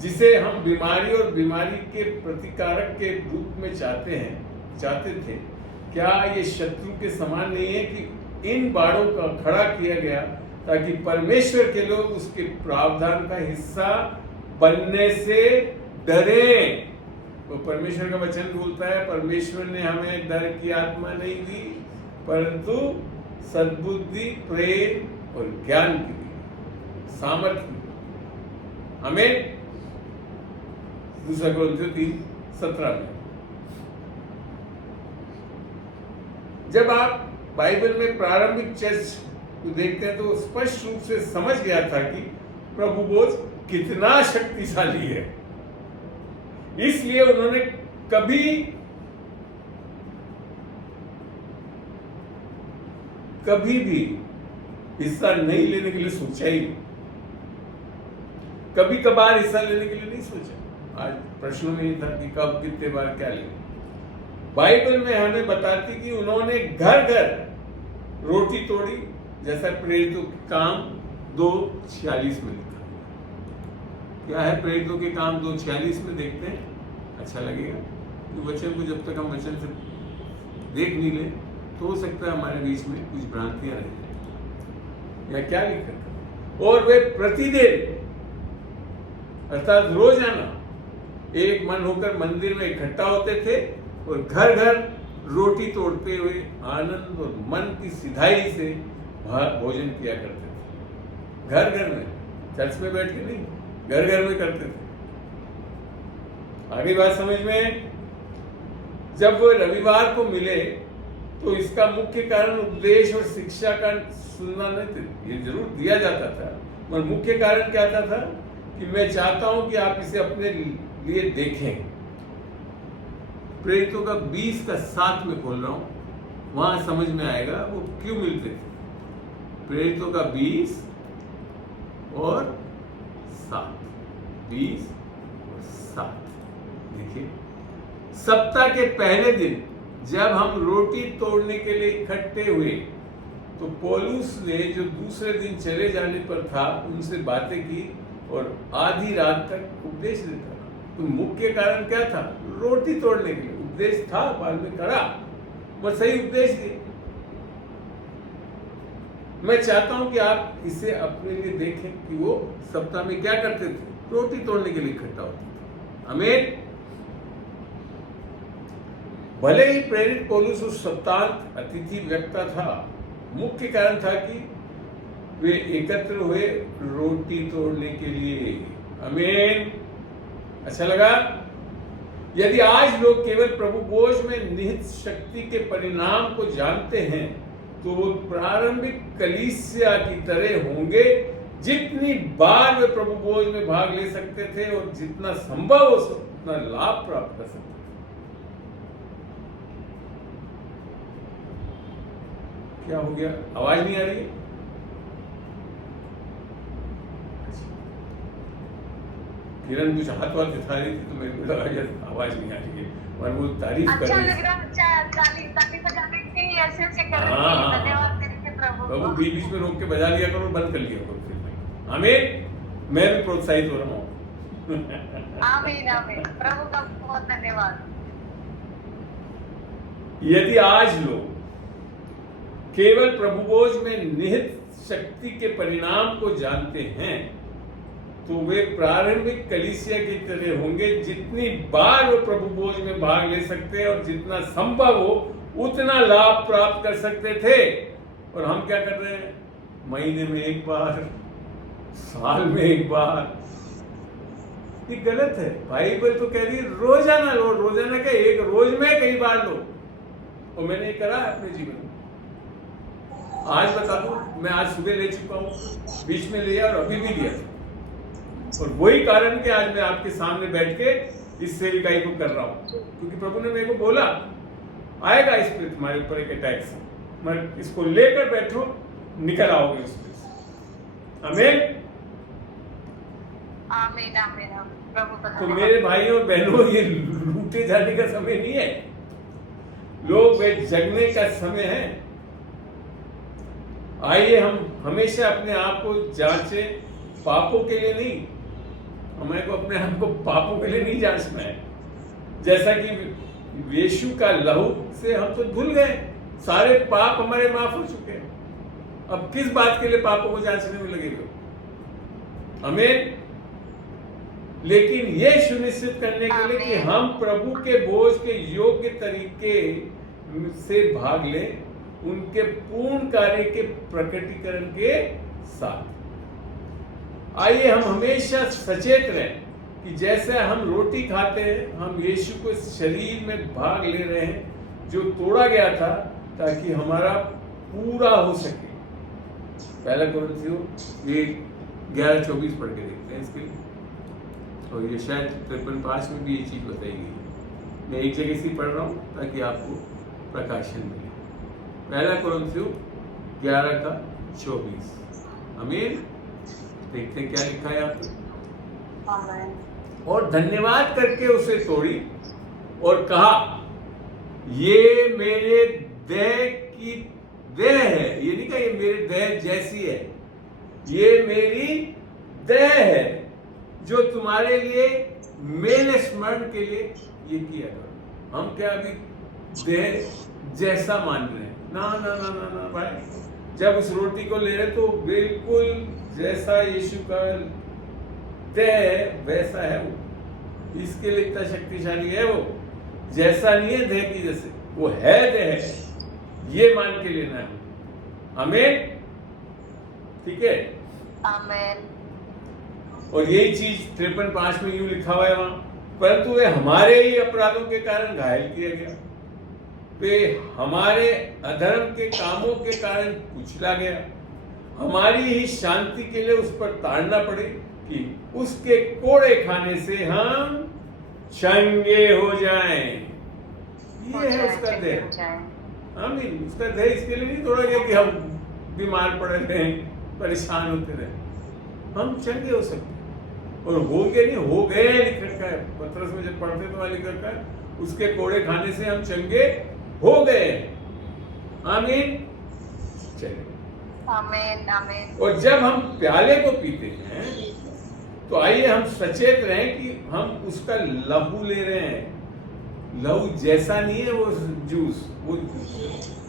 जिसे हम बीमारी और बीमारी के प्रतिकारक के रूप में चाहते थे। क्या ये शत्रु के समान नहीं है कि इन बाढ़ों का खड़ा किया गया ताकि परमेश्वर के लोग उसके प्रावधान का हिस्सा बनने से डरें? तो परमेश्वर का वचन बोलता है, परमेश्वर ने हमें डर की आत्मा नहीं दी परंतु सद्बुद्धि, प्रेम और ज्ञान की दी, सामर्थ्य की। हमें 2 कुरिन्थियों 3:17 में जब आप बाइबल में प्रारंभिक चर्च को देखते हैं तो स्पष्ट रूप से समझ गया था कि प्रभु भोज कितना शक्तिशाली है। इसलिए उन्होंने कभी भी हिस्सा नहीं लेने के लिए सोचा ही नहीं, कभी कभार हिस्सा लेने के लिए नहीं सोचा। आज प्रश्नों में ये था कि कब, कितने बार, क्या लेंगे। बाइबल में हमें बताती कि उन्होंने घर घर रोटी तोड़ी, जैसा प्रेरितों के काम 2:46 में लिखा। क्या है प्रेरितों के काम 2:46 में? देखते हैं, अच्छा लगेगा। तो वचन को जब तक हम वचन से देख नहीं ले तो हो सकता है हमारे बीच में कुछ भ्रांतियां रह जाए। या क्या लिखा था? और वे प्रतिदिन अर्थात रोजाना एक मन होकर मंदिर में इकट्ठा होते थे और घर घर रोटी तोड़ते हुए आनंद और मन की सिधाई से भोजन किया करते थे। घर घर में, चर्च में बैठ के नहीं, घर घर में करते थे। आगे बात समझ में? जब वो रविवार को मिले तो इसका मुख्य कारण उपदेश और शिक्षा का सुनना नहीं था। ये जरूर दिया जाता था, पर मुख्य कारण क्या था कि मैं चाहता हूं कि आप इसे अपने लिए देखें। प्रेरितों का 20:7 में खोल रहा हूं, वहां समझ में आएगा वो क्यों मिलते थे। प्रेरितों का 20 और 7, 20 और 7। देखिए, सप्ताह के पहले दिन जब हम रोटी तोड़ने के लिए इकट्ठे हुए तो पौलुस ने जो दूसरे दिन चले जाने पर था उनसे बातें की और आधी रात तक उपदेश देता। तो मुख्य कारण क्या था? रोटी तोड़ने के लिए। उपदेश था, बाद में करा, पर सही उपदेश दिए। मैं चाहता हूं कि आप इसे अपने लिए देखें कि वो सप्ताह में क्या करते थे। रोटी तोड़ने के लिए इकट्ठा होते थे। आमीन। भले ही प्रेरित पौलुस उस सप्तांत अतिथि वक्ता था, मुख्य कारण था कि वे एकत्र हुए रोटी तोड़ने के लिए। आमीन। अच्छा लगा? यदि आज लोग केवल प्रभु भोज में निहित शक्ति के परिणाम को जानते हैं तो वो प्रारंभिक कलीसिया की तरह होंगे, जितनी बार वे प्रभु भोज में भाग ले सकते थे और जितना संभव हो उतना लाभ प्राप्त कर सकते थे। क्या हो गया? आवाज नहीं आ रही है? किरण कुछ हाथ वाथ दिखा रही थी तो मेरे को लगा आवाज नहीं आ रही है, और वो तारीफ कर अच्छा रही लग रहा है। अच्छा ताली बजा रही थी, ऐसे ऐसे कर हाँ, हाँ, हाँ। धन्यवाद करेंगे प्रभु प्रभु को। बीच बीच में रोक के बजा लिया करो, बंद कर लिया करो फिर में। आमीन। मैं भी प्रोत्साहित हो रहा हूँ। आमीन आमीन। प्रभु का बहुत धन्यवाद। यदि आज लोग केवल प्रभु बोझ में निहित शक्ति के परिणाम को जानते हैं तो वे प्रारंभिक कलीसिया की तरह होंगे, जितनी बार वो प्रभु बोझ में भाग ले सकते हैं और जितना संभव हो उतना लाभ प्राप्त कर सकते थे। और हम क्या कर रहे हैं? महीने में एक बार, साल में एक बार। ये गलत है। बाइबल तो कह रही है रोजाना लो, रोजाना क्या, एक रोज में कई बार लो। और मैंने ये करा है अपने जीवन में। आज बता दूं, मैं आज सुबह ले चुका हूं, बीच में लिया और अभी भी लिया। और वही कारण कि आज मैं आपके सामने बैठ के इस सेविकाई को कर रहा हूं, क्योंकि प्रभु ने मेरे को बोला आएगा इस पे तुम्हारे ऊपर एक अटैक से, मैं इसको लेकर बैठो, निकल आओगे उस पे। आमीन आमीन आमीन आमीन। प्रभु का तो धन्यवाद। मेरे भाइयों बहनों, ये लूटे जाने का समय नहीं है, लोग वे जगने का समय है। आइए हम हमेशा अपने आप को जांचें, पापों के लिए नहीं, हमें को अपने आप को पापों के लिए नहीं जांचना है। जैसा कि यीशु का लहू से हम तो धुल गए, सारे पाप हमारे माफ हो चुके हैं। अब किस बात के लिए पापों को जांचने में लगे हो? आमीन। लेकिन यह सुनिश्चित करने के लिए कि हम प्रभु के बोझ के योग्य तरीके से भाग लें, उनके पूर्ण कार्य के प्रकटीकरण के साथ। आइए हम हमेशा सचेत रहें कि जैसे हम रोटी खाते हैं, हम यीशु को शरीर में भाग ले रहे हैं जो तोड़ा गया था, ताकि हमारा पूरा हो सके। पहला कोरिन्थियों 11:24 पढ़ के देखते हैं इसके लिए। और ये शायद 53:5 में भी ये चीज बताई गई है। मैं एक जगह से पढ़ रहा हूँ ताकि आपको प्रकाशन मिले। पहला कोरिन्थियों 11:24। आमीन। देखते हैं क्या लिखा है यहाँ पे। आमीन। और धन्यवाद करके उसे तोड़ी और कहा, ये मेरे देह की देह है। ये नहीं कहा ये मेरे देह जैसी है, ये मेरी देह है जो तुम्हारे लिए मेरे स्मरण के लिए ये किया करो। हम क्या अभी देह जैसा मान रहे हैं? ना ना ना ना ना भाई, जब उस रोटी को ले रहे तो बिल्कुल जैसा यीशु का देह है वैसा है वो। इसके लिए इतना शक्तिशाली है वो, जैसा नहीं है देह की जैसे, वो है देह। ये मान के लेना है। आमीन। ठीक है। आमीन। और यही चीज 53:5 में यूं लिखा हुआ है वहां, परंतु वे हमारे ही अपराधों के कारण घायल किया गया, वे हमारे अधर्म के कामों के कारण कुचला गया, हमारी ही शांति के लिए उस पर ताड़ना पड़े कि उसके कोड़े खाने से हम चंगे हो जाएं। ये है उसका देह। आमीन। उसका देह इसके लिए नहीं तोड़ा गया कि हम बीमार पड़े रहे, परेशान होते रहे, हम चंगे हो सकते। और हो गए नहीं, हो गए लिख रखा है पत्रस में, जब पढ़ते तो वहां लिख रखा है उसके कोड़े खाने से हम चंगे हो गए। आमीन। चलिए। आमीन आमीन। और जब हम प्याले को पीते हैं तो आइए हम सचेत रहें कि हम उसका लहू ले रहे हैं। लहू जैसा नहीं है वो जूस, वो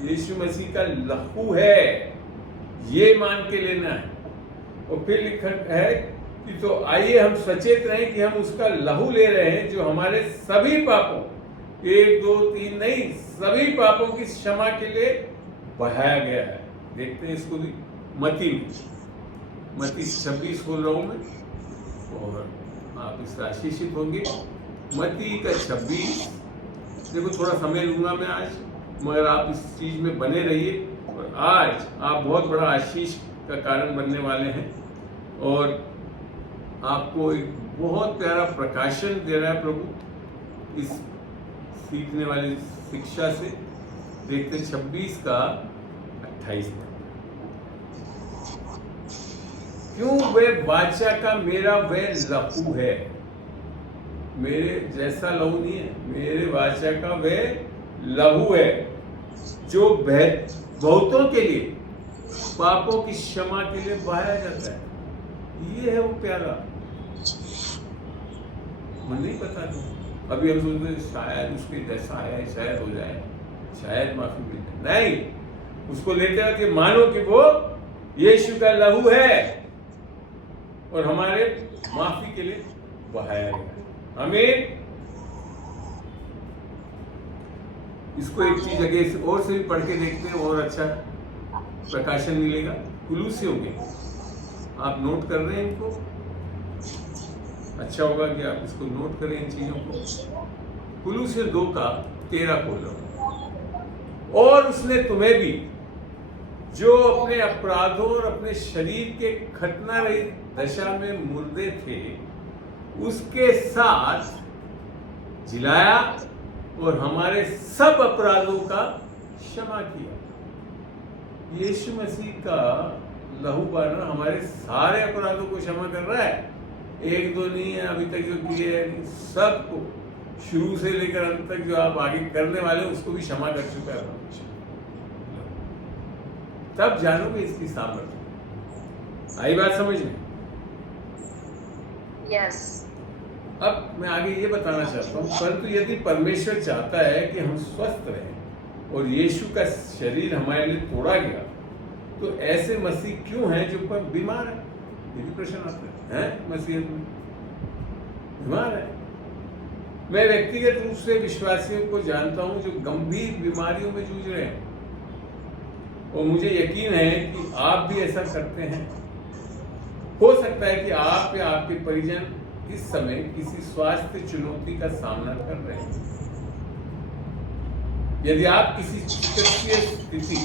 यीशु मसीह का लहू है, ये मान के लेना है। और फिर लिखा है कि तो आइए हम सचेत रहें कि हम उसका लहू ले रहे हैं जो हमारे सभी पापों, 1 2 3 नहीं, सभी पापों की क्षमा के लिए बहाया गया है। देखते हैं इसको भी। मत्ती 26 खोल रहा हूं मैं, और आप इससे आशीषित होंगे। मत्ती का 26। देखो थोड़ा समय लूंगा मैं आज, मगर आप इस चीज में बने रहिए, और आज आप बहुत बड़ा आशीष का कारण बनने वाले हैं। और आपको एक बहुत प्यारा प्रकाशन दे रहा है प्रभु इस सीखने वाली शिक्षा से। देखते 26 का 28 में। क्यों वे वाचा का मेरा वह लहू है, मेरे जैसा लहू नहीं है, मेरे वाचा का वह लहू है जो बहुतों के लिए पापों की क्षमा के लिए बहाया जाता है। ये है वो प्यारा। मुझे नहीं पता तो अभी हम सोचते हैं शायद उसके जैसा है, शायद हो जाए, शायद माफी मिल जाए। नहीं, उसको लेते हुए मानो कि वो यीशु का लहू है और हमारे माफी के लिए बहाया गया। आमीन। इसको एक चीज अगे और से भी पढ़ के देखते हैं और अच्छा प्रकाशन मिलेगा। कुलूसियों में आप नोट कर रहे हैं इनको, अच्छा होगा कि आप इसको नोट करें इन चीजों को। कुलूसियों 2:13 खोलो। और उसने तुम्हें भी जो अपने अपराधों और अपने शरीर के खतना रहित दशा में मुर्दे थे उसके साथ जिलाया और हमारे सब अपराधों का क्षमा किया। यीशु मसीह का लहू बहाना हमारे सारे अपराधों को क्षमा कर रहा है। एक दो नहीं है, अभी तक जो किए हैं सबको, शुरू से लेकर अंत तक जो आप आगे करने वाले हैं उसको भी क्षमा कर चुका है। तब जानोगे इसकी सामर्थ्य। आई बात समझ में? यस। अब मैं आगे ये बताना चाहता हूँ, परंतु यदि परमेश्वर चाहता है कि हम स्वस्थ रहें और यीशु का शरीर हमारे लिए तोड़ा गया, तो ऐसे मसीह क्यों हैं जो पर बीमार है? ये भी प्रश्न आता है, मसीह बीमार है। मैं व्यक्तिगत रूप से विश्वासियों को जानता हूं जो गंभीर बीमारियों में जूझ रहे हैं और मुझे यकीन है कि आप भी ऐसा करते हैं। हो सकता है कि आप या आपके परिजन इस समय किसी स्वास्थ्य चुनौती का सामना कर रहे हैं। यदि आप किसी चिकित्सीय स्थिति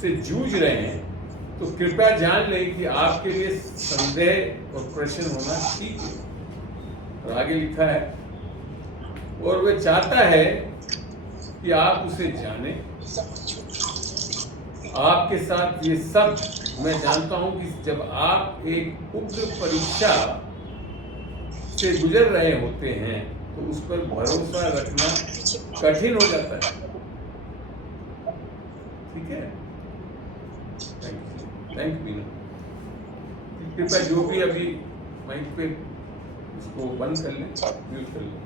से जूझ रहे हैं तो कृपया जान लें कि आपके लिए संदेह और प्रश्न होना ठीक है। और आगे लिखा है, और वह चाहता है कि आप उसे जानें। आपके साथ ये सब मैं जानता हूं कि जब आप एक उग्र परीक्षा से गुजर रहे होते हैं तो उस पर भरोसा रखना कठिन हो जाता है। ठीक है, थैंक यू। कृपया जो भी अभी माइक पे इसको बंद कर लें, म्यूट कर लें।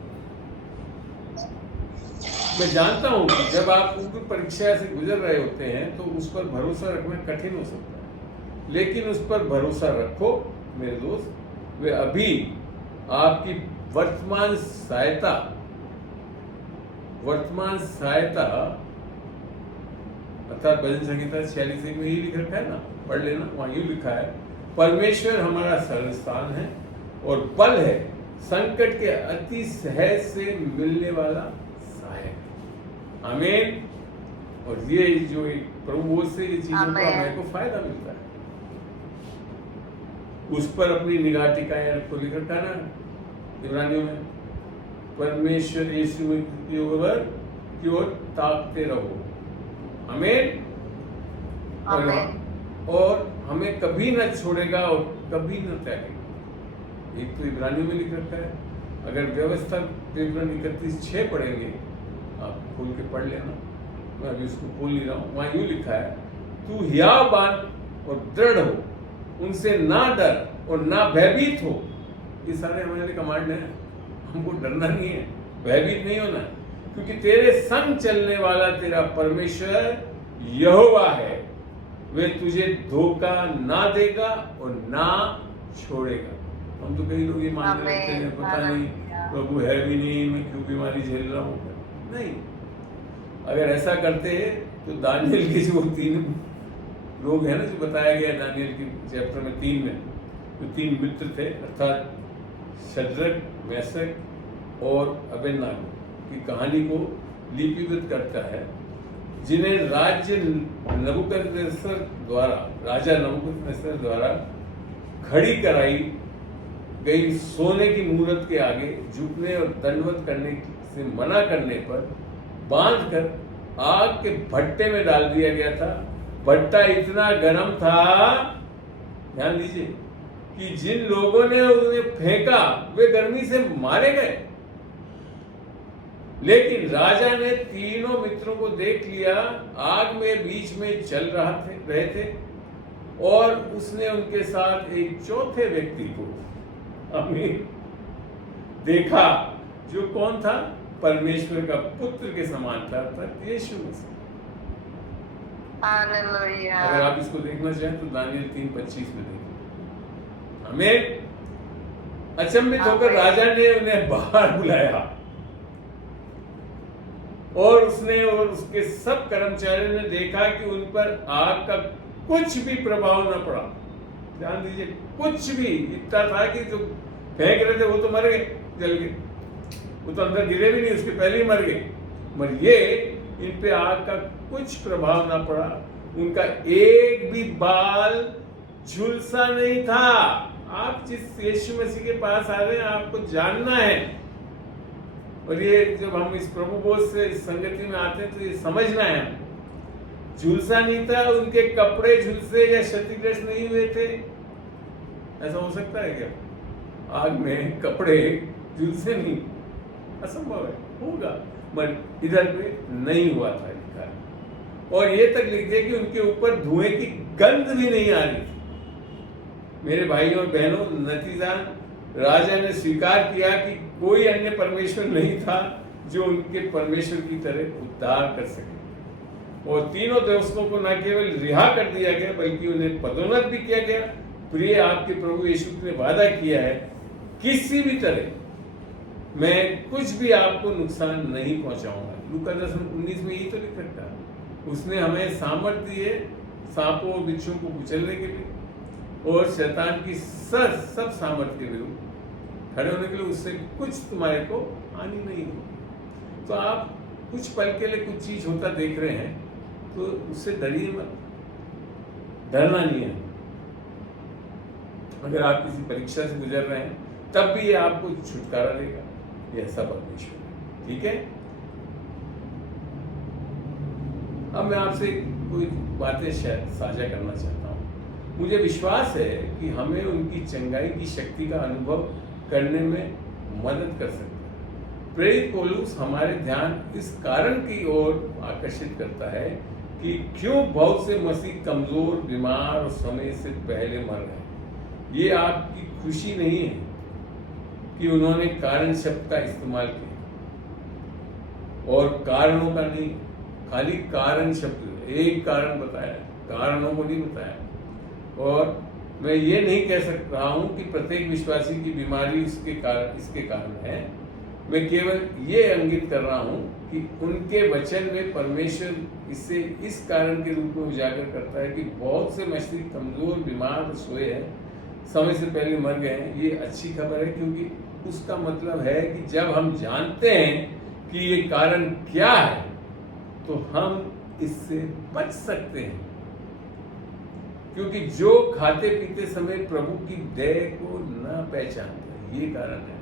मैं जानता हूं कि जब आप उग्र परीक्षा से गुजर रहे होते हैं तो उस पर भरोसा रखना कठिन हो सकता है, लेकिन उस पर भरोसा रखो मेरे दोस्त। वे अभी आपकी वर्तमान सहायता अर्थात भजन संहिता 46 में ही लिख रखा है ना, पढ़ लेना, वहां यूं लिखा है, परमेश्वर हमारा शरणस्थान है और बल है, संकट के अति सहज से मिलने वाला सहायक। आमीन। और ये जो प्रभु से ये चीजों का हमें को फायदा मिलता है। उस पर अपनी निगाह टिकाए रखो, लिख रखा है ना इब्रानियों में, परमेश्वर यीशु की ओर ताकते रहो। आमीन। और हमें कभी न छोड़ेगा और कभी न त्यागेगा। एक तो इब्रानियों में लिख रखा है। अगर व्यवस्था विवरण 31:6 पढ़ेंगे, आप खोल के पढ़ लेना, मैं अभी उसको खोल नहीं रहा हूँ। वहां यूं लिखा है, तू हियाव बान और दृढ़ हो, उनसे ना डर और ना भयभीत हो। ये सारे हमारे लिए कमांड है। हमको डरना नहीं है, भयभीत नहीं होना, क्योंकि तेरे संग चलने वाला तेरा परमेश्वर यहोवा है। वे तुझे धोखा ना देगा और ना छोड़ेगा। हम तो कई लोग ये मान रहे हैं, पता नहीं प्रभु है भी नहीं, मैं क्यों बीमारी झेल रहा हूँ। नहीं, अगर ऐसा करते तो दानियल के जो 3 लोग हैं ना, जो बताया गया दानियल की चैप्टर में 3 में, जो 3 मित्र थे, अर्थात शद्रक, मेशक और अबेदनागो की कहानी को लिपिबद्ध करता है, जिन्हें राजा नबूकदनेस्सर द्वारा खड़ी कराई गई सोने की मूर्त के आगे झुकने और दंडवत करने से मना करने पर बांधकर आग के भट्टे में डाल दिया गया था। भट्टा इतना गर्म था, ध्यान दीजिए, कि जिन लोगों ने उन्हें फेंका वे गर्मी से मारे गए। लेकिन राजा ने तीनों मित्रों को देख लिया, आग में बीच में चल रहे थे, और उसने उनके साथ एक चौथे व्यक्ति को देखा, जो कौन था? परमेश्वर का पुत्र के समान था, अर्थात यीशु मसीह। हालेलुया। अगर आप इसको देखना चाहें तो दानियल 3:25 में देखिए। हमें अचंभित होकर राजा ने उन्हें बाहर बुलाया, और उसने और उसके सब कर्मचारियों ने देखा कि उन पर आग का कुछ भी प्रभाव न पड़ा। ध्यान दीजिए, कुछ भी। इतना था कि जो फेंक रहे थे वो तो मर गए, जल गए, वो तो अंदर गिरे भी नहीं, उसके पहले ही मर गए। मगर ये इन पे आग का कुछ प्रभाव ना पड़ा, उनका एक भी बाल झुलसा नहीं था। आप जिस यीशु मसीह के पास आ रहे हैं, आपको जानना है, और ये जब हम इस प्रभु बोध से इस संगति में आते हैं तो ये समझना है, झुलसा नहीं था, उनके कपड़े झुलसे या क्षतिग्रस्त नहीं हुए थे। ऐसा हो सकता है क्या? आग में कपड़े झुलसे नहीं, असंभव है, होगा, बट इधर पे नहीं हुआ था लिखा है। और ये तक लिख दिया कि उनके ऊपर धुएं की गंध भी नहीं आ रही थी। मेरे भाइयों और बहनों, नतीजा राजा ने स्वीकार किया कि कोई अन्य परमेश्वर नहीं था जो उनके परमेश्वर की तरह उद्धार कर सके, और तीनों दोस्तों को न केवल रिहा कर दिया गया बल्कि उन्हें पदोन्नत भी किया गया। प्रिय, आपके प्रभु यीशु ने वादा किया है, किसी भी तरह मैं कुछ भी आपको नुकसान नहीं पहुंचाऊंगा। लूका 10:19 में यही तो लिख रखा है। उसने हमें सामर्थ दी है सांपों और बिच्छुओं को कुचलने के लिए, और शैतान की सब सामर्थ के विरुद्ध खड़े होने के लिए। उससे कुछ तुम्हारे को हानि नहीं हो। तो आप कुछ पल के लिए कुछ चीज होता देख रहे हैं तो उससे डरिए मत, डरना नहीं है। अगर आप किसी परीक्षा से गुजर रहे हैं तब भी ये आपको छुटकारा देगा, यह सब परमेश्वर है। ठीक है, अब मैं आपसे कोई बातें शायद साझा करना चाहता हूँ। मुझे विश्वास है कि हमें उनकी चंगाई की शक्ति का अनुभव करने में मदद कर सकता है। प्रेरित पौलुस हमारे ध्यान इस कारण की ओर आकर्षित करता है कि क्यों बहुत से मसीह कमजोर, बीमार और समय से पहले मर गए। ये आपकी खुशी नहीं है कि उन्होंने कारण शब्द का इस्तेमाल किया, और कारणों का नहीं, खाली कारण शब्द, एक कारण बताया, कारणों को नहीं बताया। और मैं ये नहीं कह रहा हूं कि प्रत्येक विश्वासी की बीमारी इसके कारण है। मैं केवल ये इंगित कर रहा हूं कि उनके वचन में परमेश्वर इसे इस कारण के रूप में उजागर करता है कि बहुत से मसीही कमजोर, बीमार और सोए हैं, समय से पहले मर गए हैं। ये अच्छी खबर है, क्योंकि उसका मतलब है कि जब हम जानते हैं कि ये कारण क्या है तो हम इससे बच सकते हैं। क्योंकि जो खाते पीते समय प्रभु की दया को न पहचानते, ये कारण है,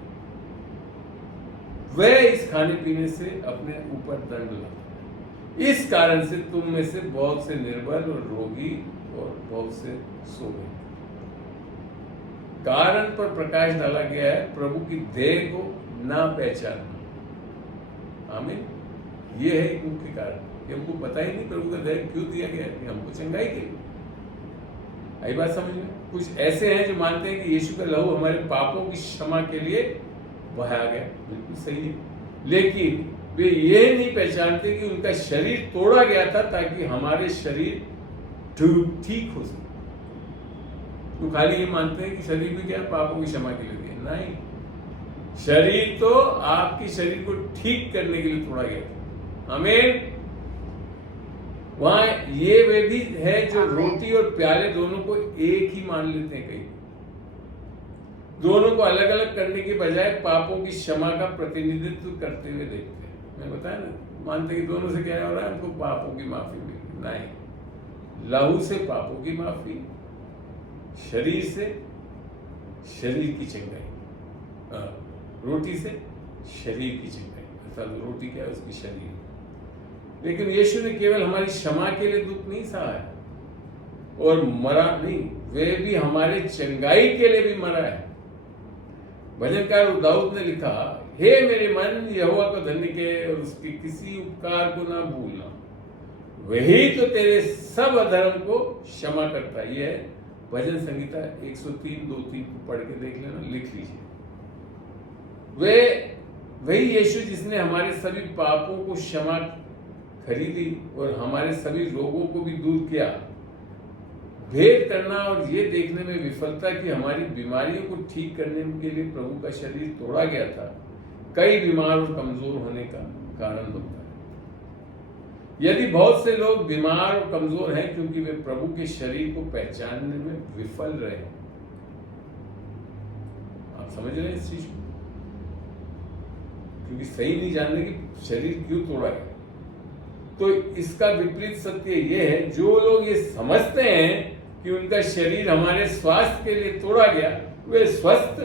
वह इस खाने पीने से अपने ऊपर दंड लाता है। इस कारण से तुम में से बहुत से निर्बल और रोगी और बहुत से सो गए। कारण पर प्रकाश डाला गया है, प्रभु की देह को ना पहचानना। आमीन। ये है एक मुख्य कारण। ये हमको पता ही नहीं प्रभु का देह क्यों दिया गया है, हमको चंगाई के लिए। आई बात समझ में? कुछ ऐसे हैं जो मानते हैं कि यीशु का लहू हमारे पापों की क्षमा के लिए बहाया गया, बिल्कुल सही है, लेकिन वे ये नहीं पहचानते कि उनका शरीर तोड़ा गया था ताकि हमारे शरीर ठीक हो सके। तो खाली ये मानते हैं कि शरीर भी क्या पापों की क्षमा के लिए दिया, नहीं, शरीर तो आपकी शरीर को ठीक करने के लिए तोड़ा गया था। आमीन। वहां ये वे भी है जो रोटी और प्याले दोनों को एक ही मान लेते हैं, कई दोनों को अलग अलग करने के बजाय पापों की क्षमा का प्रतिनिधित्व करते हुए देखते हैं। मैं बताया ना, मानते कि दोनों से क्या हो रहा है, हमको पापों की माफी मिली। नहीं, लहू से पापों की माफी, शरीर से शरीर की चंगाई, रोटी से शरीर की चंगाई, अर्थात रोटी क्या है, उसकी शरीर। लेकिन यीशु ने केवल हमारी क्षमा के लिए दुख नहीं सहा है और मरा नहीं, वे भी हमारे चंगाई के लिए भी मरा है। भजनकार दाऊद ने लिखा, हे मेरे मन यहोवा को धन्य कह और उसके किसी उपकार को ना भूलना, वही तो तेरे सब अधर्म को क्षमा करता है। यह है भजन संहिता 103:2-3 को पढ़ के देख लेना, लिख लीजिए। वही यीशु जिसने हमारे सभी पापों को क्षमा खरीदी और हमारे सभी रोगों को भी दूर किया। भेद करना और ये देखने में विफलता कि हमारी बीमारियों को ठीक करने के लिए प्रभु का शरीर तोड़ा गया था, कई बीमार और कमजोर होने का कारण बनता है। यदि बहुत से लोग बीमार और कमजोर हैं क्योंकि वे प्रभु के शरीर को पहचानने में विफल रहे, आप समझ रहे हैं इस चीज को, क्योंकि सही नहीं जानने कि शरीर क्यों तोड़ा गया। तो इसका विपरीत सत्य यह है, जो लोग ये समझते हैं कि उनका शरीर हमारे स्वास्थ्य के लिए तोड़ा गया, वे स्वस्थ,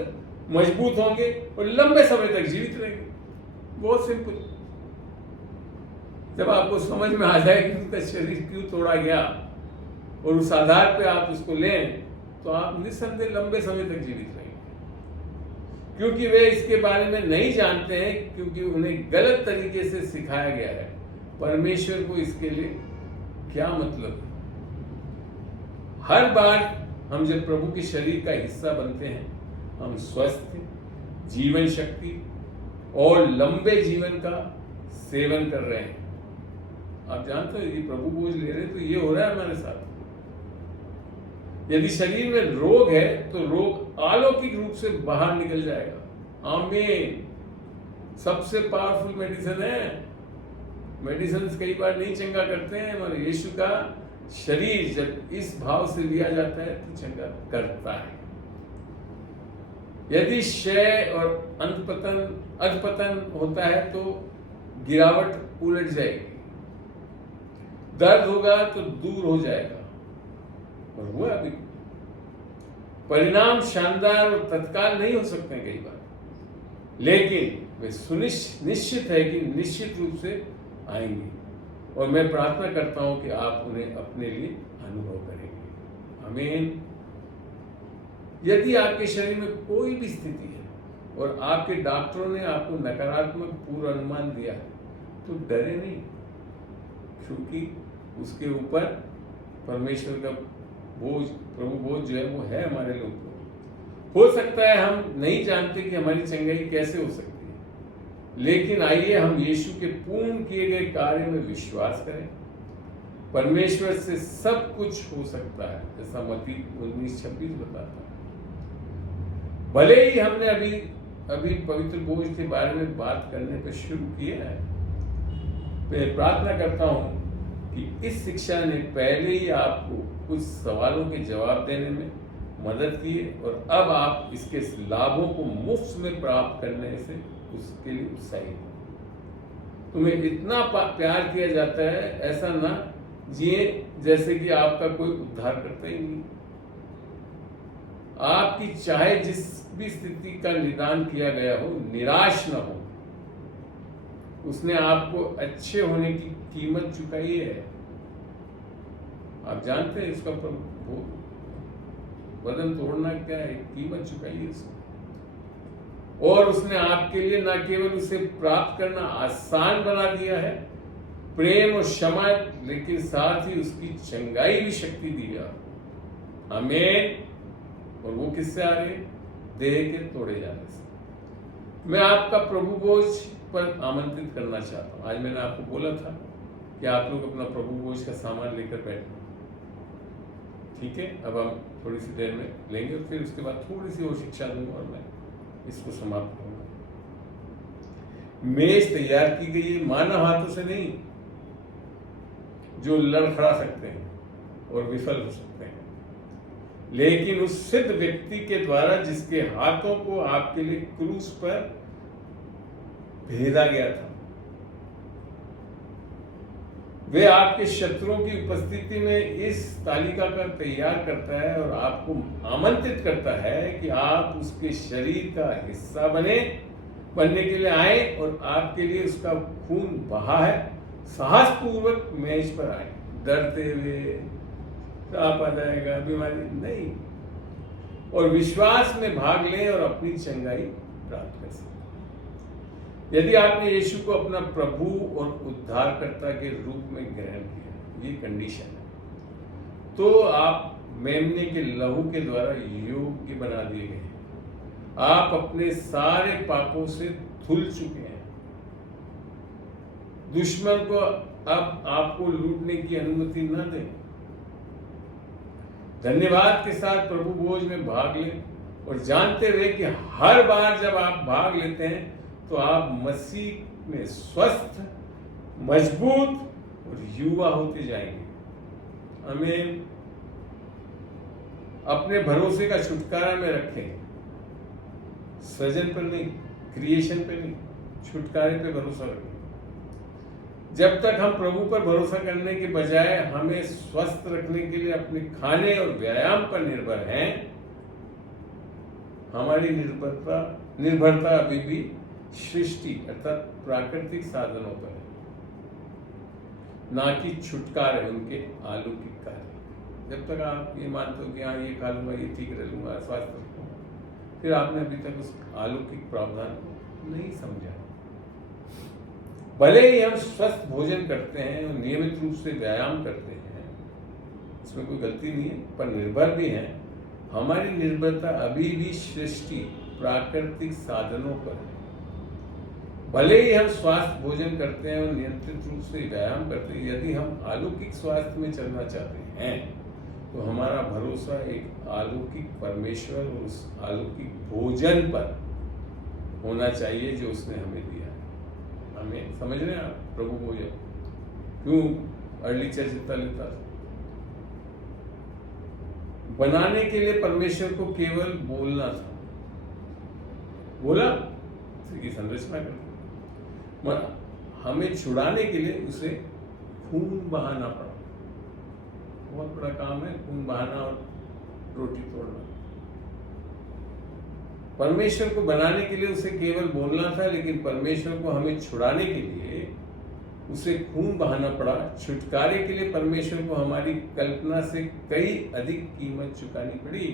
मजबूत होंगे और लंबे समय तक जीवित रहेंगे। बहुत सिंपल। जब आपको समझ में आ जाए कि उनका शरीर क्यों तोड़ा गया और उस आधार पे आप उसको लें, तो आप निस्संदेह लंबे समय तक जीवित रहेंगे। क्योंकि वे इसके बारे में नहीं जानते हैं, क्योंकि उन्हें गलत तरीके से सिखाया गया है परमेश्वर को इसके लिए क्या मतलब है। हर बार हम जब प्रभु के शरीर का हिस्सा बनते हैं, हम स्वस्थ, जीवन शक्ति और लंबे जीवन का सेवन कर रहे हैं। आप जानते हो, ये प्रभु बोझ ले रहे हैं तो ये हो रहा है हमारे साथ। यदि शरीर में रोग है तो रोग अलौकिक रूप से बाहर निकल जाएगा। आमीन। सबसे पावरफुल मेडिसिन है। मेडिसिन कई बार नहीं चंगा करते हैं, मगर यीशु का शरीर जब इस भाव से लिया जाता है तो चंगा करता है। यदि क्षय और अधपतन होता है तो गिरावट उलट जाएगी, दर्द होगा तो दूर हो जाएगा, और हुआ अभी। परिणाम शानदार और तत्काल नहीं हो सकते कई बार, लेकिन वे सुनिश्चित है कि निश्चित रूप से आएंगे। और मैं प्रार्थना करता हूं कि आप उन्हें अपने लिए अनुभव करेंगे। आमीन। यदि आपके शरीर में कोई भी स्थिति है और आपके डॉक्टरों ने आपको नकारात्मक पूर्वानुमान दिया है, तो डरे नहीं, क्योंकि उसके ऊपर परमेश्वर का बोझ, प्रभु बोझ जो है वो है हमारे लोगों को। हो सकता है हम नहीं जानते कि हमारी चंगाई कैसे हो सकती है, लेकिन आइए हम यीशु के पूर्ण किए गए कार्य में विश्वास करें। परमेश्वर से सब कुछ हो सकता है, जैसा मत्ती 19:26 बताता है। भले ही हमने अभी पवित्र बोझ के बारे में बात करने पर शुरू किया है, मैं प्रार्थना करता हूं कि इस शिक्षा ने पहले ही आपको कुछ सवालों के जवाब देने में मदद की है, और अब आप इसके लाभों को मुफ्त में प्राप्त करने से उसके लिए उत्साहित हैं। तुम्हें इतना प्यार किया जाता है, ऐसा ना जिए जैसे कि आपका कोई उद्धार करता ही नहीं। आपकी चाहे जिस भी स्थिति का निदान किया गया हो, निराश न हो। उसने आपको अच्छे होने की कीमत चुकाई है। आप जानते हैं इसका वजन तोड़ना क्या है, कीमत चुकाई है उसने। और उसने आपके लिए न केवल उसे प्राप्त करना आसान बना दिया है, प्रेम और क्षमा, लेकिन साथ ही उसकी चंगाई भी शक्ति दी है। आमीन। और वो किससे आ रही है? देह के तोड़े जाने से। मैं आपका प्रभु बोझ पर आमंत्रित करना चाहता हूं। आज मैंने आपको बोला था कि आप लोग अपना प्रभु बोझ का सामान लेकर बैठो, ठीक है? अब हम थोड़ी सी देर में लेंगे और फिर उसके बाद थोड़ी सी और शिक्षा दूंगा और मैं इसको समाप्त करूंगा। मेज तैयार की गई है मानव हाथों से नहीं, जो लड़खड़ा सकते हैं और विफल हो सकते हैं, लेकिन उस सिद्ध व्यक्ति के द्वारा जिसके हाथों को आपके लिए क्रूस पर भेजा गया था। वे आपके शत्रुओं की उपस्थिति में इस तालिका का तैयार करता है और आपको आमंत्रित करता है कि आप उसके शरीर का हिस्सा बनने के लिए आए, और आपके लिए उसका खून बहा है। साहस पूर्वक मेज पर आए, डरते हुए आप आ जाएगा बीमारी नहीं। और विश्वास में भाग लें और अपनी चंगाई प्राप्त कर सकें। यदि आपने यीशु को अपना प्रभु और उद्धारकर्ता के रूप में ग्रहण किया, ये कंडीशन है, तो आप मेमने के लहू के द्वारा योग्य बना दिए गए हैं। आप अपने सारे पापों से धुल चुके हैं। दुश्मन को अब आपको लूटने की अनुमति न दें। धन्यवाद के साथ प्रभु भोज में भाग लें और जानते हुए कि हर बार जब आप भाग लेते हैं तो आप मसीह में स्वस्थ, मजबूत और युवा होते जाएंगे। आमीन। अपने भरोसे का छुटकारा में रखें, सृजन पर नहीं, क्रिएशन पर नहीं, छुटकारे पे भरोसा रखें। जब तक हम प्रभु पर भरोसा करने के बजाय हमें स्वस्थ रखने के लिए अपने खाने और व्यायाम पर निर्भर हैं, हमारी निर्भरता अभी भी सृष्टि अर्थात प्राकृतिक साधनों पर है, ना कि छुटकारे उनके अलौकिक कार्य। जब तक आप ये मानते हो कि हाँ ये खा लूंगा, ये ठीक रह लूंगा, स्वास्थ्य रखूंगा, फिर आपने अभी तक उस अलौकिक प्रावधान को नहीं समझा। भले ही हम स्वस्थ भोजन करते हैं और नियमित रूप से व्यायाम करते हैं, इसमें कोई गलती नहीं है, पर निर्भर भी हैं। हमारी निर्भरता अभी भी सृष्टि प्राकृतिक साधनों पर है। भले ही हम स्वास्थ्य भोजन करते हैं और नियंत्रित रूप से व्यायाम करते हैं, यदि हम अलौकिक स्वास्थ्य में चलना चाहते हैं तो हमारा भरोसा एक अलौकिक परमेश्वर और उस अलौकिक भोजन पर होना चाहिए जो उसने हमें दिया है। हमें समझ रहे हैं आप? प्रभु भोजन क्यों अर्ली चर्च इतना लेता था? बनाने के लिए परमेश्वर को केवल बोलना था, बोला की संरचना कर, हमें छुड़ाने के लिए उसे खून बहाना पड़ा। बहुत बड़ा काम है खून बहाना और रोटी तोड़ना। परमेश्वर को बनाने के लिए उसे केवल बोलना था, लेकिन परमेश्वर को हमें छुड़ाने के लिए उसे खून बहाना पड़ा। छुटकारे के लिए परमेश्वर को हमारी कल्पना से कई अधिक कीमत चुकानी पड़ी।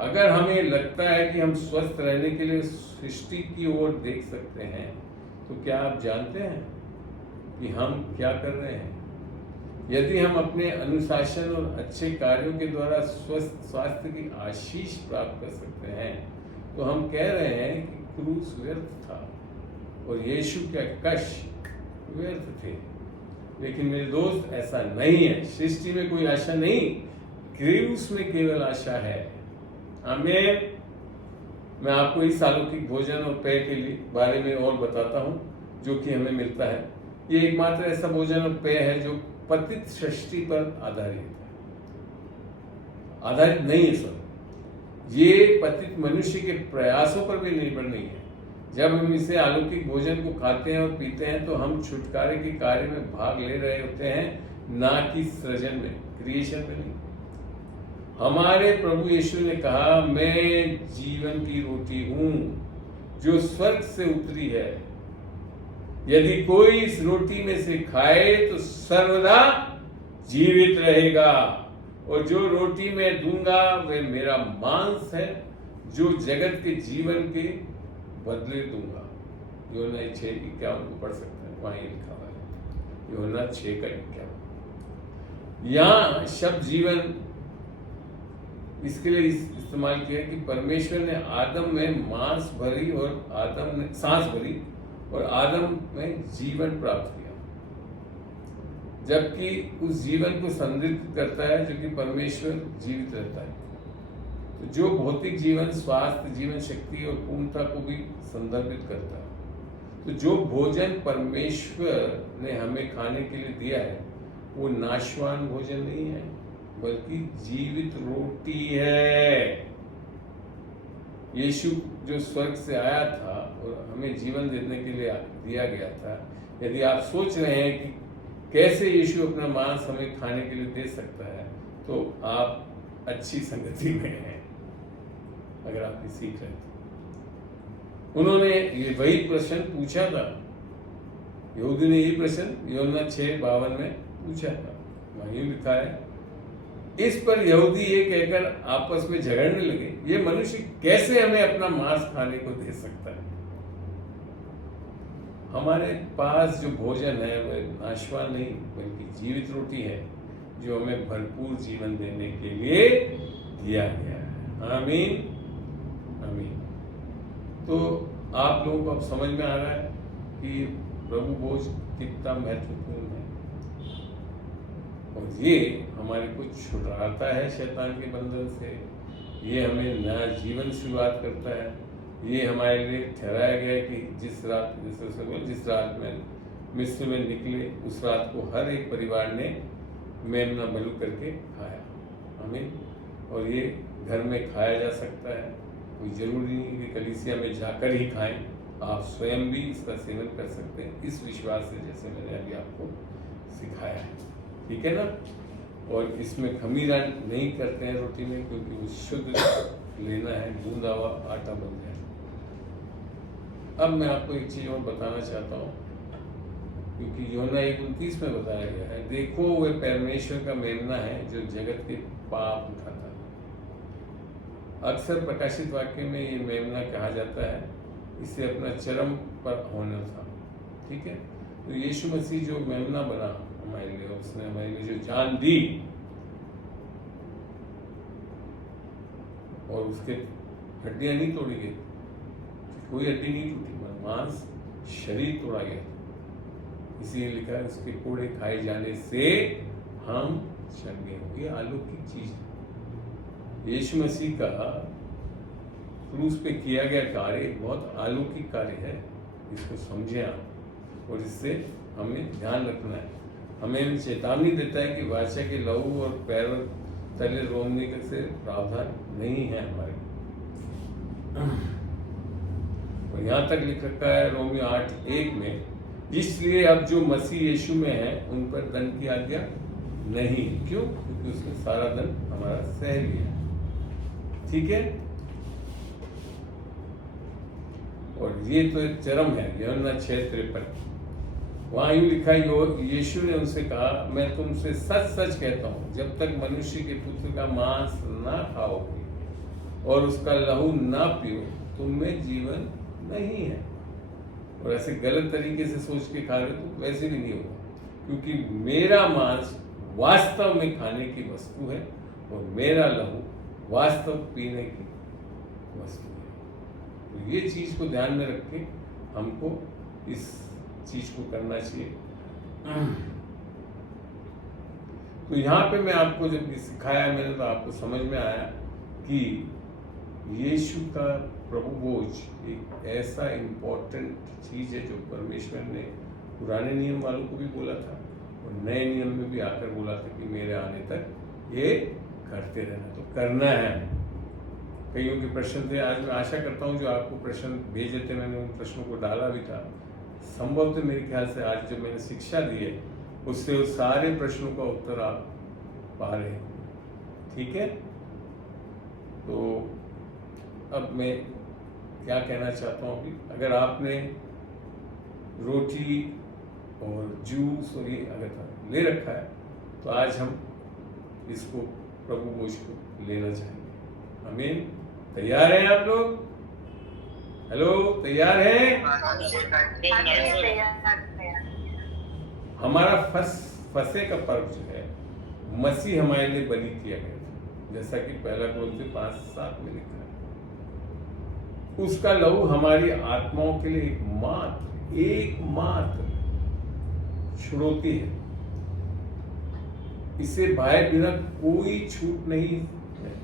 अगर हमें लगता है कि हम स्वस्थ रहने के लिए सृष्टि की ओर देख सकते हैं, तो क्या आप जानते हैं कि हम क्या कर रहे हैं? यदि हम अपने अनुशासन और अच्छे कार्यों के द्वारा स्वस्थ स्वास्थ्य की आशीष प्राप्त कर सकते हैं, तो हम कह रहे हैं कि क्रूस व्यर्थ था और यीशु के कष्ट व्यर्थ थे। लेकिन मेरे दोस्त, ऐसा नहीं है। सृष्टि में कोई आशा नहीं, क्रूस में केवल आशा है। आमीन। मैं आपको इस अलौकिक भोजन और पेय के लिए बारे में और बताता हूं जो कि हमें मिलता है। ये एकमात्र ऐसा भोजन और पेय है जो पतित सृष्टि पर आधारित है, आधारित नहीं है सर। ये पतित मनुष्य के प्रयासों पर भी निर्भर नहीं है। जब हम इसे अलौकिक भोजन को खाते हैं और पीते हैं तो हम छुटकारे के कार्य में भाग ले रहे होते हैं, ना कि सृजन में, क्रिएशन में नहीं। हमारे प्रभु यीशु ने कहा, मैं जीवन की रोटी हूं जो स्वर्ग से उतरी है। यदि कोई इस रोटी में से खाए तो सर्वदा जीवित रहेगा, और जो रोटी मैं दूंगा वह मेरा मांस है जो जगत के जीवन के बदले दूंगा। यूहन्ना 6:51 को पढ़ सकते हैं, वहां लिखा हुआ है, यूहन्ना 6:51। यहाँ शब्द जीवन इसके लिए इस्तेमाल किया कि परमेश्वर ने आदम में सांस भरी और आदम में जीवन प्राप्त किया, जबकि उस जीवन को संदर्भित करता है जो कि परमेश्वर जीवित रहता है। तो जो भौतिक जीवन, स्वास्थ्य, जीवन शक्ति और पूर्णता को भी संदर्भित करता है। तो जो भोजन परमेश्वर ने हमें खाने के लिए दिया है वो नाशवान भोजन नहीं है, बल्कि जीवित रोटी है। यीशु जो स्वर्ग से आया था और हमें जीवन देने के लिए दिया गया था। यदि आप सोच रहे हैं कि कैसे यीशु अपना मांस हमें खाने के लिए दे सकता है, तो आप अच्छी संगति में हैं, अगर आप ये सीख रहे हैं। उन्होंने ये वही प्रश्न पूछा था, यहूदी ने यही प्रश्न यूहन्ना 6:52 में पूछा था। वहीं लिखा है, इस पर यहूदी ये कहकर आपस में झगड़ने लगे, ये मनुष्य कैसे हमें अपना मांस खाने को दे सकता है? हमारे पास जो भोजन है वह नाशवान नहीं बल्कि जीवित रोटी है, जो हमें भरपूर जीवन देने के लिए दिया गया है। आमीन, आमीन। तो आप लोगों को अब समझ में आ रहा है कि प्रभु भोज कितना महत्वपूर्ण है, और ये हमारे को छुड़ाता है शैतान के बंधन से, ये हमें नया जीवन शुरुआत करता है। ये हमारे लिए ठहराया गया है कि जिस रात में मिस्र में निकले उस रात को हर एक परिवार ने मेमना बलि करके खाया। आमीन। और ये घर में खाया जा सकता है, कोई जरूरी नहीं कि कलीसिया में जाकर ही खाएं, आप स्वयं भी इसका सेवन कर सकते हैं इस विश्वास से, जैसे मैंने अभी आपको सिखाया है। ठीक है ना? और इसमें खमीरा नहीं करते हैं रोटी में, क्योंकि वो शुद्ध लेना है, गूंदा हुआ आटा बन जाए। अब मैं आपको एक चीज और बताना चाहता हूँ, क्योंकि यूहन्ना 1:29 में बताया गया है, देखो वह परमेश्वर का मेमना है जो जगत के पाप उठाता है। अक्सर प्रकाशित वाक्य में ये मेमना कहा जाता है, इसे अपना चरम पर होना था। ठीक है? तो यीशु मसीह जो मेमना बना हमारे लिए, उसने हमारे लिए जो जान दी, और उसके हड्डियां नहीं तोड़ी गई, कोई हड्डी नहीं टूटी, मांस शरीर तोड़ा गया। इसीलिए लिखा है उसके कोड़े खाए जाने से हम चल गए। ये अलौकिक चीज है। यीशु मसीह का क्रूस पे किया गया कार्य एक बहुत अलौकिक कार्य है, इसको समझें आप, और इससे हमें ध्यान रखना है। हमें चेतावनी देता है कि वाचा के लहू और पैर तले रोमने से प्रावधान नहीं है हमारे। और यहाँ तक लिख रखा है रोमियो 8:1 में, इसलिए अब जो मसीह यीशु में है उन पर दंड की आज्ञा नहीं। क्यों? क्योंकि उसने सारा दंड हमारा सह लिया। ठीक है? और ये तो एक चरम है। यूहन्ना 6:53 वहां यूं लिखा है, यीशु ने उनसे कहा, मैं तुमसे सच सच कहता हूं, जब तक मनुष्य के पुत्र का मांस ना खाओगे और उसका लहू ना पियो, तुम में जीवन नहीं है। और ऐसे गलत तरीके से सोच के खा रहे तो वैसे भी नहीं होगा, क्योंकि मेरा मांस वास्तव में खाने की वस्तु है और मेरा लहू वास्तव पीने की वस्तु है। तो ये चीज को ध्यान में रख के हमको इस चीज को करना चाहिए। तो यहाँ पे मैं आपको जब सिखाया मैंने, तो आपको समझ में आया कि यीशु का प्रभु भोज एक ऐसा इम्पोर्टेंट चीज है जो परमेश्वर ने पुराने नियम वालों को भी बोला था और नए नियम में भी आकर बोला था कि मेरे आने तक ये करते रहना। तो करना है। कईयों के प्रश्न थे, आज मैं आशा करता हूँ जो आपको प्रश्न भेजे थे मैंने उन प्रश्नों को डाला भी था। संभवतः मेरे ख्याल से आज जो मैंने शिक्षा दी है उससे उस सारे प्रश्नों का उत्तर आप पा रहे हैं। ठीक है? तो अब मैं क्या कहना चाहता हूँ कि अगर आपने रोटी और जूस और ये अगर ले रखा है तो आज हम इसको प्रभु भोज को लेना चाहेंगे। आमीन। तैयार हैं आप लोग? हेलो, तैयार हैं? हमारा फसह का पर्व जो है मसीह हमारे लिए बलि किया गया था, जैसा कि 1 कोरिन्थियों 5:7 में लिखा है। उसका लहू हमारी आत्माओं के लिए एकमात्र छुड़ौती है। इसे भाए बिना कोई छूट नहीं है।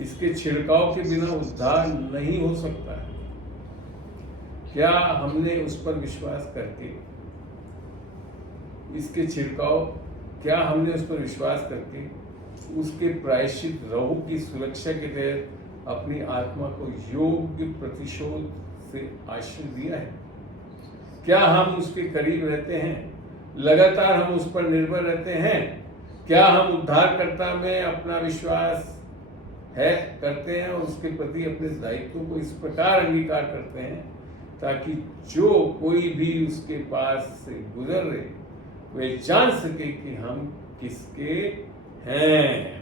इसके छिड़काव के बिना उद्धार नहीं हो सकता है। क्या हमने उस पर विश्वास करके इसके छिड़काव, क्या हमने उस पर विश्वास करके उसके प्रायश्चित लहू की सुरक्षा के तहत अपनी आत्मा को योग्य प्रतिशोध से आश्रय दिया है? क्या हम उसके करीब रहते हैं? लगातार हम उस पर निर्भर रहते हैं? क्या हम उद्धारकर्ता में अपना विश्वास करते हैं और उसके प्रति अपने दायित्वों को इस प्रकार अंगीकार करते हैं ताकि जो कोई भी उसके पास से गुजर रहे वे जान सके कि हम किसके हैं।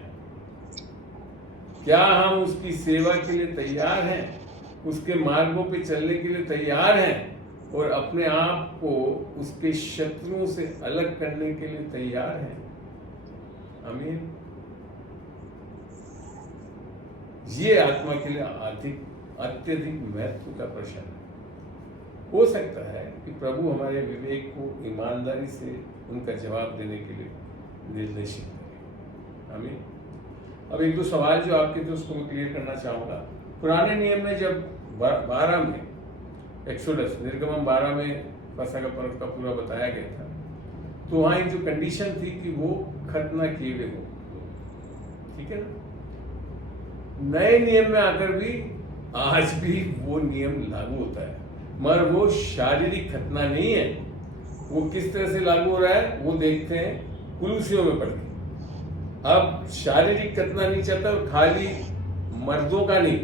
क्या हम उसकी सेवा के लिए तैयार हैं? उसके मार्गों पे चलने के लिए तैयार हैं और अपने आप को उसके शत्रुओं से अलग करने के लिए तैयार हैं? आमीन। ये आत्मा के लिए अत्यधिक महत्व का प्रश्न है। हो सकता है कि प्रभु हमारे विवेक को ईमानदारी से उनका जवाब देने के लिए निर्देशित करें। आमीन। अब एक दो सवाल जो आपके थे उसको मैं क्लियर करना चाहूंगा। पुराने नियम में जब 12 में एक्सोडस निर्गमन 12 में फसह का पर्व का पूरा बताया गया था, तो वहां एक जो कंडीशन थी कि वो खतना किए हुए हो, ठीक है ना। नए नियम में आकर भी आज भी वो नियम लागू होता है, मगर वो शारीरिक खतना नहीं है। वो किस तरह से लागू हो रहा है वो देखते हैं कुलूसियों में पढ़ के। अब शारीरिक खतना नहीं चाहता, और खाली मर्दों का नहीं,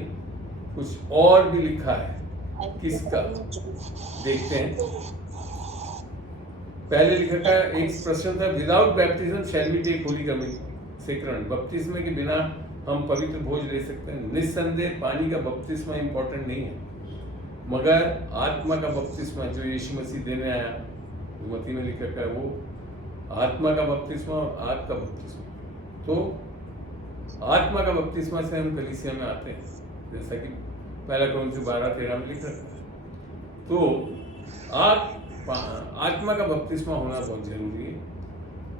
कुछ और भी लिखा है। किसका देखते हैं। पहले लिखा था, एक प्रश्न था, without baptism shall we take holy communication. बपतिस्मे के बिना हम पवित्र भोज ले सकते हैं। निस्संदेह पानी का बपतिस्मा इंपॉर्टेंट नहीं है, मगर आत्मा का बपतिस्मा जो यीशु मसीह देने आया, मत्ती में लिखा है, वो आत्मा का बपतिस्मा और आग का बपतिस्मा। तो आत्मा का बपतिस्मा से हम कलीसिया में आते हैं, जैसा कि पहला कोरिन्थियों 12-13 में लिख रखा है। तो आत्मा का बपतिस्मा होना बहुत जरूरी है।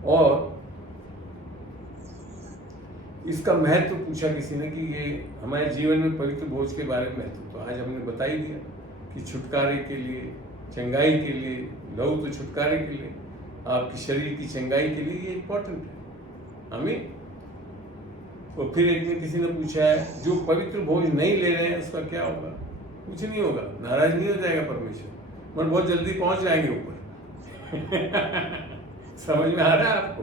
और इसका महत्व पूछा किसी ने कि ये हमारे जीवन में पवित्र भोज के बारे में महत्व, तो आज हमने बता ही दिया कि छुटकारे के लिए, चंगाई के लिए, लहू तो छुटकारे के लिए, आपकी शरीर की चंगाई के लिए ये इंपॉर्टेंट है। आमीन। तो फिर एक ने किसी ने पूछा है, जो पवित्र भोज नहीं ले रहे हैं उसका क्या होगा? कुछ नहीं होगा, नाराज नहीं हो जाएगा परमेश्वर, मगर बहुत जल्दी पहुंच जाएंगे ऊपर। समझ में आ रहा है आपको?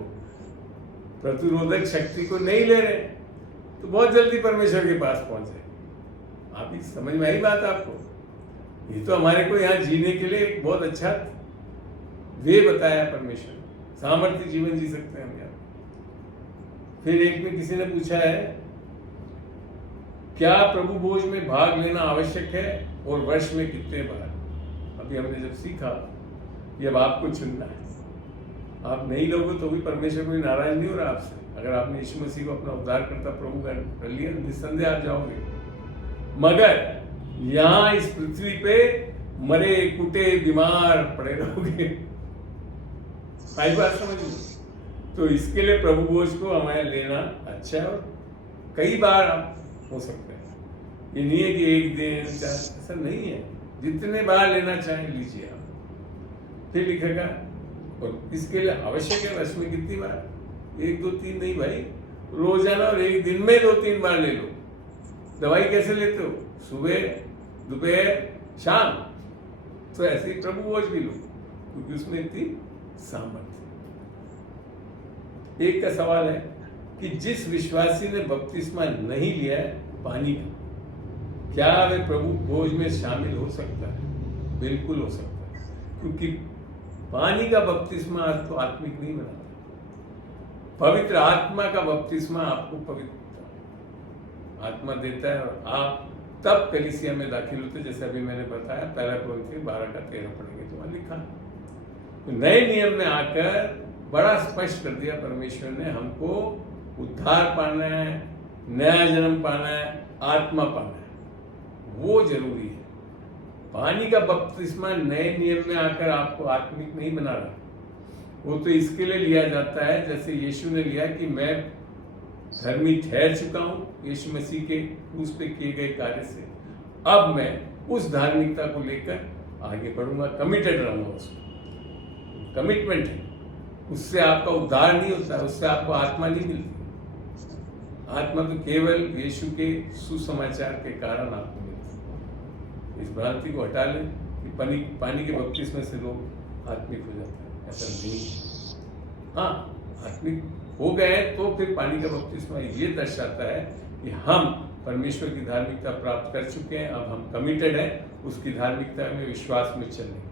प्रतिरोधक शक्ति को नहीं ले रहे तो बहुत जल्दी परमेश्वर के पास पहुंच जाए। आप ही समझ में आई बात आपको? ये तो हमारे को यहाँ जीने के लिए एक बहुत अच्छा वे बताया परमेश्वर, सामर्थ्य जीवन जी सकते हैं हम यहाँ। फिर एक में किसी ने पूछा है, क्या प्रभु भोज में भाग लेना आवश्यक है और वर्ष में कितने बार? अभी हमने जब सीखा कि अब आपको चुनना है, आप नहीं लोगे तो भी परमेश्वर कोई नाराज नहीं हो रहा आपसे। अगर आपने यीशु मसीह को अपना उद्धारकर्ता प्रभु कर लिया, निस्संदेह आप जाओगे। मगर यहाँ इस पृथ्वी पे मरे कुटे बीमार पड़े रहोगे। आई बात समझ लो। तो इसके लिए प्रभु भोज को हमें लेना अच्छा है, और कई बार आप हो सकते हैं। ये नहीं है कि एक दिन, ऐसा नहीं है, जितने बार लेना चाहें लीजिए आप। फिर लिखेगा, और इसके लिए आवश्यक है वर्ष में कितनी बार? 1, 2, 3 नहीं भाई, रोजाना और एक दिन में 2-3 बार ले लो। दवाई कैसे लेते हो? सुबह, दोपहर, शाम। तो ऐसे ही प्रभु भोज भी लो, क्योंकि उसमें इतनी सामर्थ्य। एक का सवाल है कि जिस विश्वासी ने बपतिस्मा नहीं लिया है पानी का, क्या वे प्रभु भोज में शामिल हो सकता है? बिल्कुल हो सकता है, क्योंकि पानी का बपतिस्मा तो आत्मिक नहीं बनाता। पवित्र आत्मा का बपतिस्मा आपको पवित्र आत्मा देता है, और आप तब कलीसिया में दाखिल होते, जैसे अभी मैंने बताया, पहला कोरिन्थियों 12-13 पढ़ेंगे तो वहां लिखा। तो नए नियम में आकर बड़ा स्पष्ट कर दिया परमेश्वर ने, हमको उद्धार पाना है, नया जन्म पाना है, आत्मा पाना है, वो जरूरी है। पानी का बपतिस्मा नए नियम में आकर आपको आत्मिक नहीं बना रहा, वो तो इसके लिए लिया जाता है जैसे यीशु ने लिया कि मैं धर्मी ठहर चुका हूं यीशु मसीह के क्रूस पे किए गए कार्य से, अब मैं उस धार्मिकता को लेकर आगे बढ़ूंगा, कमिटेड रहूंगा। उसको कमिटमेंट है, उससे आपका उद्धार नहीं होता है, उससे आपको आत्मा नहीं मिलती। आत्मा तो केवल यीशु के सुसमाचार के कारण आपको मिलती है। इस भ्रांति को हटा लें कि पानी के बपतिस्मे से लोग आत्मिक हो जाते हैं, ऐसा नहीं। हाँ, आत्मिक हो गए तो फिर पानी का बपतिस्मा ये दर्शाता है कि हम परमेश्वर की धार्मिकता प्राप्त कर चुके हैं, अब हम कमिटेड हैं उसकी धार्मिकता में, विश्वास में चलने।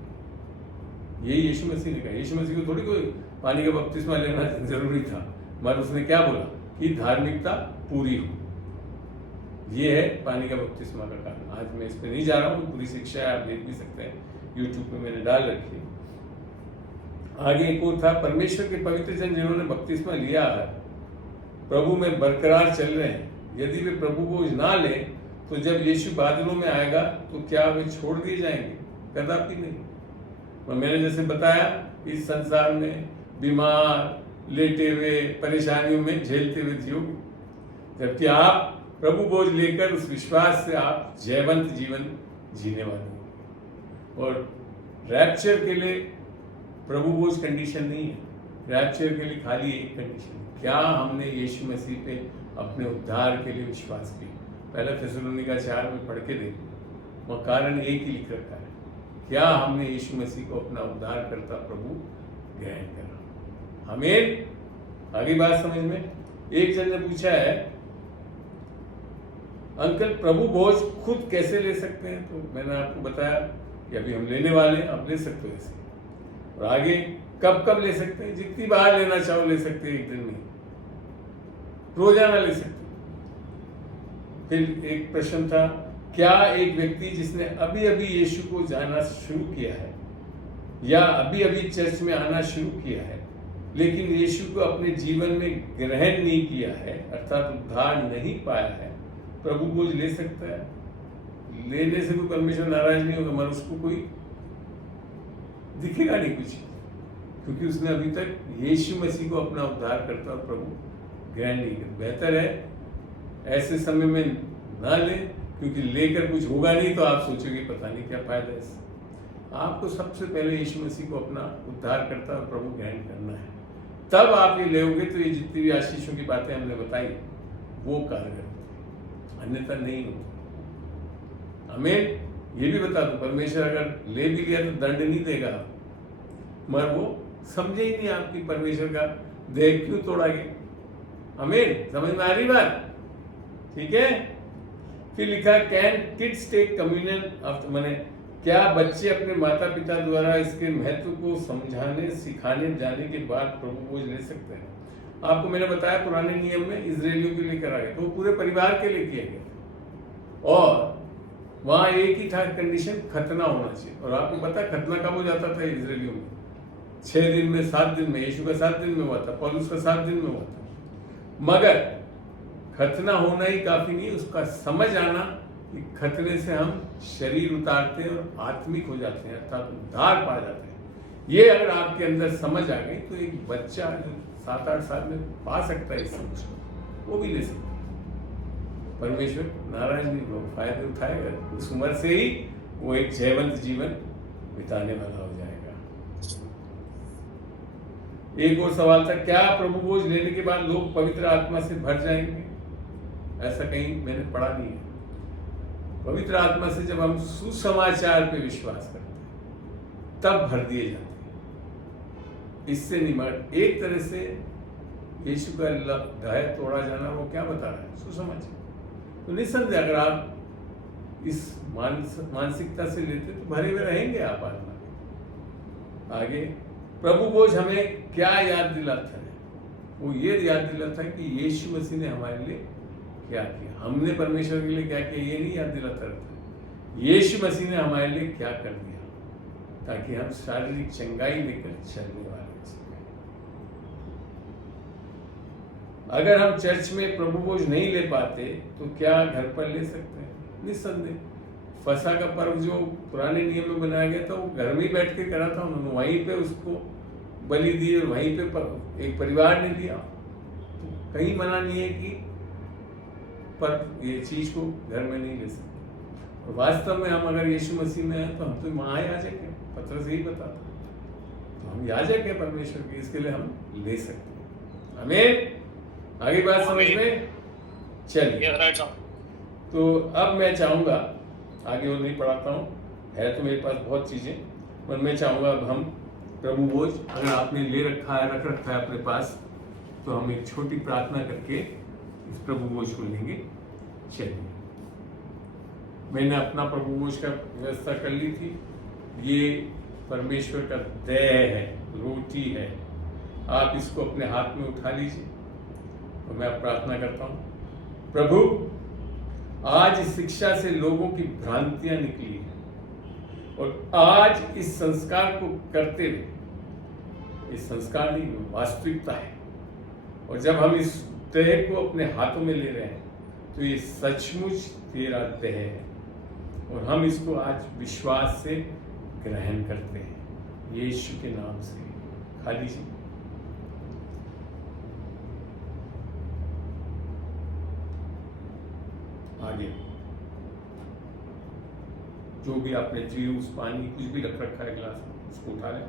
यही यीशु मसीह ने कहा। यीशु मसीह को थोड़ी कोई पानी का बपतिस्मा लेना जरूरी था, मगर उसने क्या बोला कि धार्मिकता पूरी हो। ये है पानी का बपतिस्मा का कारण। आज मैं इस पे नहीं जा रहा हूँ, पूरी शिक्षा है, आप देख भी सकते हैं, यूट्यूब पे मैंने डाल रखी है। आगे एक और था, परमेश्वर के पवित्र जन जिन्होंने बपतिस्मा लिया है प्रभु में बरकरार चल रहे हैं, यदि वे प्रभु बोझ ना ले तो जब यीशु बादलों में आएगा तो क्या वे छोड़ दिए जाएंगे? कदापि नहीं। और मैंने जैसे बताया, इस संसार में बीमार, लेटे हुए, परेशानियों में झेलते हुए जियोगे, जबकि आप प्रभु बोझ लेकर उस विश्वास से आप जयवंत जीवन जीने वाले हो। और रैप्चर के लिए प्रभु बोझ कंडीशन नहीं है, रैप्चर के लिए खाली एक कंडीशन, क्या हमने यीशु मसीह पे अपने उद्धार के लिए विश्वास किया। पहला थिस्सलुनीका 4 में पढ़ के देखो, वह कारण एक ही लिख रखा है, क्या हमने यीशु मसीह को अपना उद्धार करता प्रभु ग्रहण करा। हमें आगे बात समझ में, एक जन ने पूछा है, अंकल प्रभु बोझ खुद कैसे ले सकते हैं? तो मैंने आपको बताया कि अभी हम लेने वाले हैं, आप ले सकते हो ऐसे। और आगे कब कब ले सकते हैं? जितनी बार लेना चाहो ले सकते हैं, एक दिन में, रोजाना ले सकते हैं। फिर एक प्रश्न था, क्या एक व्यक्ति जिसने अभी अभी यीशु को जानना शुरू किया है या अभी अभी चर्च में आना शुरू किया है लेकिन यीशु को अपने जीवन में ग्रहण नहीं किया है, अर्थात उद्धार नहीं पाया है, प्रभु बोझ ले सकता है? लेने से कोई परमेश्वर नाराज नहीं होगा, मगर उसको कोई दिखेगा नहीं कुछ, क्योंकि उसने अभी तक यीशु मसीह को अपना उद्धार करता और प्रभु ग्रहण नहीं किया। बेहतर है ऐसे समय में ना ले, क्योंकि लेकर कुछ होगा नहीं तो आप सोचोगे पता नहीं क्या फायदा है इससे। आपको सबसे पहले यीशु मसीह को अपना उद्धार करता और प्रभु ग्रहण करना है, तब आप ये लेोगे तो ये जितनी भी आशीषों की बातें हमने बताई वो कारगर होती, अन्यथा नहीं होती। हमें ये भी बता दो, परमेश्वर अगर ले भी लिया तो दंड नहीं देगा, मगर वो समझे ही नहीं आपकी परमेश्वर का देह क्यों तोड़ा गया। हमें समझ में आ रही बात? ठीक है। फिर लिखा, कैन किड्स टेक कम्युनियन, माने क्या बच्चे अपने माता पिता द्वारा इसके महत्व को समझाने सिखाने जाने के बाद प्रभु बोझ ले सकते हैं? आपको मैंने बताया पुराने नियम में इजरायलियों के लिए करा गया, तो पूरे परिवार के लिए किया गया और वहां एक ही था कंडीशन, खतना होना चाहिए। और आपको पता है खतना कब हो जाता था इजरायलियों में? 6 दिन में, 7 दिन में। यीशु का 7 दिन में हुआ था, पौलुस का 7 दिन में हुआ था। मगर खतना होना ही काफी नहीं, उसका समझ आना कि खतने से हम शरीर उतारते हैं और आत्मिक हो जाते हैं, अर्थात उद्धार पा जाते हैं। ये अगर आपके अंदर समझ आ गई तो एक बच्चा जो 7-8 साल में पा सकता है इस समझ को, वो भी ले सकता है। परमेश्वर नाराज नहीं होगा, फायदे उठाएगा, उस उम्र से ही वो एक जयवंत जीवन बिताने वाला हो जाएगा। एक और सवाल था, क्या प्रभु बोझ लेने के बाद लोग पवित्र आत्मा से भर जाएंगे? ऐसा कहीं मैंने पढ़ा नहीं है। पवित्र आत्मा से जब हम सुसमाचार पे विश्वास करते हैं तब भर दिए जाते हैं, इससे नहीं। मगर एक तरह से यीशु का गाय तोड़ा जाना वो क्या बता रहा है? सुसमाचार। तो निस्संदेह अगर आप इस मानसिकता से लेते तो भरे हुए रहेंगे आप आत्मा में। आगे प्रभु बोझ हमें क्या याद दिलाता है? वो ये याद दिलाता है कि यीशु मसीह ने हमारे लिए क्या किया, हमने परमेश्वर के लिए क्या किया, ये नहीं याद दिलाता रहता। यीशु मसीह ने हमारे लिए क्या कर दिया, ताकि हम शारीरिक चंगाई लेकर चलने वाले हो सकें। अगर हम चर्च में प्रभु बोझ नहीं ले पाते तो क्या घर पर ले सकते हैं? निस्संदेह। फसह का पर्व जो पुराने नियम में बनाया गया था वो घर में ही बैठ के करा था उन्होंने, वहीं पे उसको बलि दी और वहीं पे एक परिवार ने दिया। तो कहीं मना नहीं है कि पर ये चीज को घर में नहीं ले सकते। और वास्तव में हम अगर यीशु मसीह में हैं तो हम तो महायाजक हैं, पत्र से ही बताता, तो हम याजक हैं परमेश्वर के, इसके लिए हम ले सकते हैं। हमें आगे बात समझ में चलिए। तो अब मैं चाहूंगा, आगे और नहीं पढ़ाता हूँ, है तो मेरे पास बहुत चीजें, पर मैं चाहूंगा अब हम प्रभु बोझ अगर आपने ले रखा है, रख रखा है अपने पास, तो हम एक छोटी प्रार्थना करके इस प्रभु बोझ को लेंगे। चलिए, मैंने अपना प्रभु बोझ का व्यवस्था कर ली थी। ये परमेश्वर का देह है, रोटी है। आप इसको अपने हाथ में उठा लीजिए तो मैं अब प्रार्थना करता हूँ। प्रभु, आज इस शिक्षा से लोगों की भ्रांतियां निकली हैं और आज इस संस्कार को करते हुए, इस संस्कार नहीं वास्तविकता है, और जब हम इस देह को अपने हाथों में ले रहे हैं तो ये सचमुच तेरा देह है और हम इसको आज विश्वास से ग्रहण करते हैं यीशु के नाम से। खा लीजिए। आगे जो भी आपने जूस पानी कुछ भी रख रखा है गिलास में, उसको उठा लें।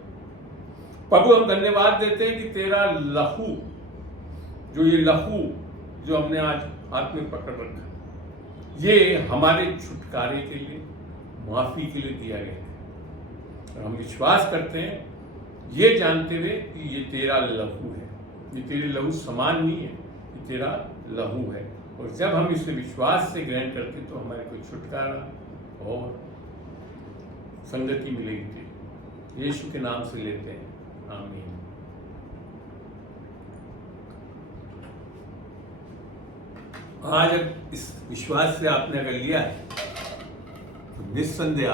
प्रभु, हम धन्यवाद देते हैं कि तेरा लहू, जो ये लहू जो हमने आज हाथ में पकड़ रखा, ये हमारे छुटकारे के लिए, माफी के लिए दिया गया है। और हम विश्वास करते हैं ये जानते हुए कि ये तेरा लहू है, ये तेरे लहू समान नहीं है, ये तेरा लहू है। और जब हम इसे विश्वास से ग्रहण करते तो हमारे को छुटकारा और संगति मिलेगी तेरी। यीशु के नाम से लेते हैं, आमीन। आज अगर इस विश्वास से आपने अगर लिया है तो निस्संदेह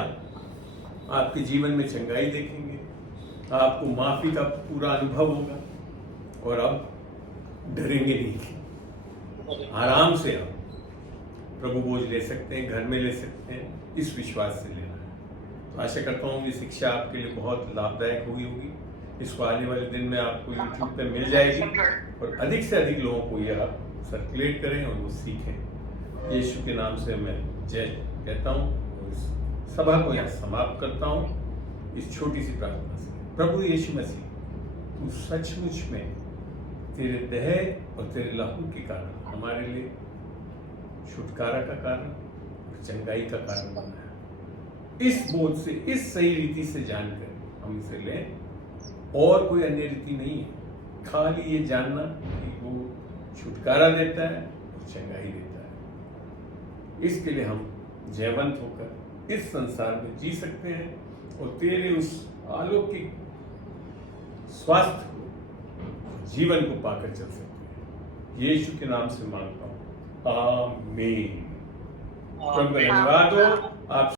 आपके जीवन में चंगाई देखेंगे, आपको माफी का पूरा अनुभव होगा और अब डरेंगे नहीं। आराम से आप प्रभु बोझ ले सकते हैं, घर में ले सकते हैं, इस विश्वास से लेना है। तो आशा करता हूँ ये शिक्षा आपके लिए बहुत लाभदायक होगी। इसको आने वाले दिन में आपको YouTube पे मिल जाएगी और अधिक से अधिक लोगों को ये आप सर्कुलेट करें और वो सीखें। यीशु के नाम से मैं जय कहता हूँ और इस सभा को यहाँ समाप्त करता हूँ इस छोटी सी प्रार्थना से। प्रभु यीशु मसीह, तू सचमुच में तेरे देह और तेरे लहू के कारण हमारे लिए छुटकारा का कारण और चंगाई का कारण बना है। इस बोध से, इस सही रीति से जानकर हम इसे लें, और कोई अन्य रीति नहीं है, खाली ये जानना कि वो छुटकारा देता है और चंगाई देता है। इसके लिए हम जयवंत होकर इस संसार में जी सकते हैं और तेरे उस अलौकिक स्वास्थ्य को, जीवन को पाकर चल सकते हैं। यीशु के नाम से मांगता हूँ, आमीन। प्रभु का धन्यवाद हो। आप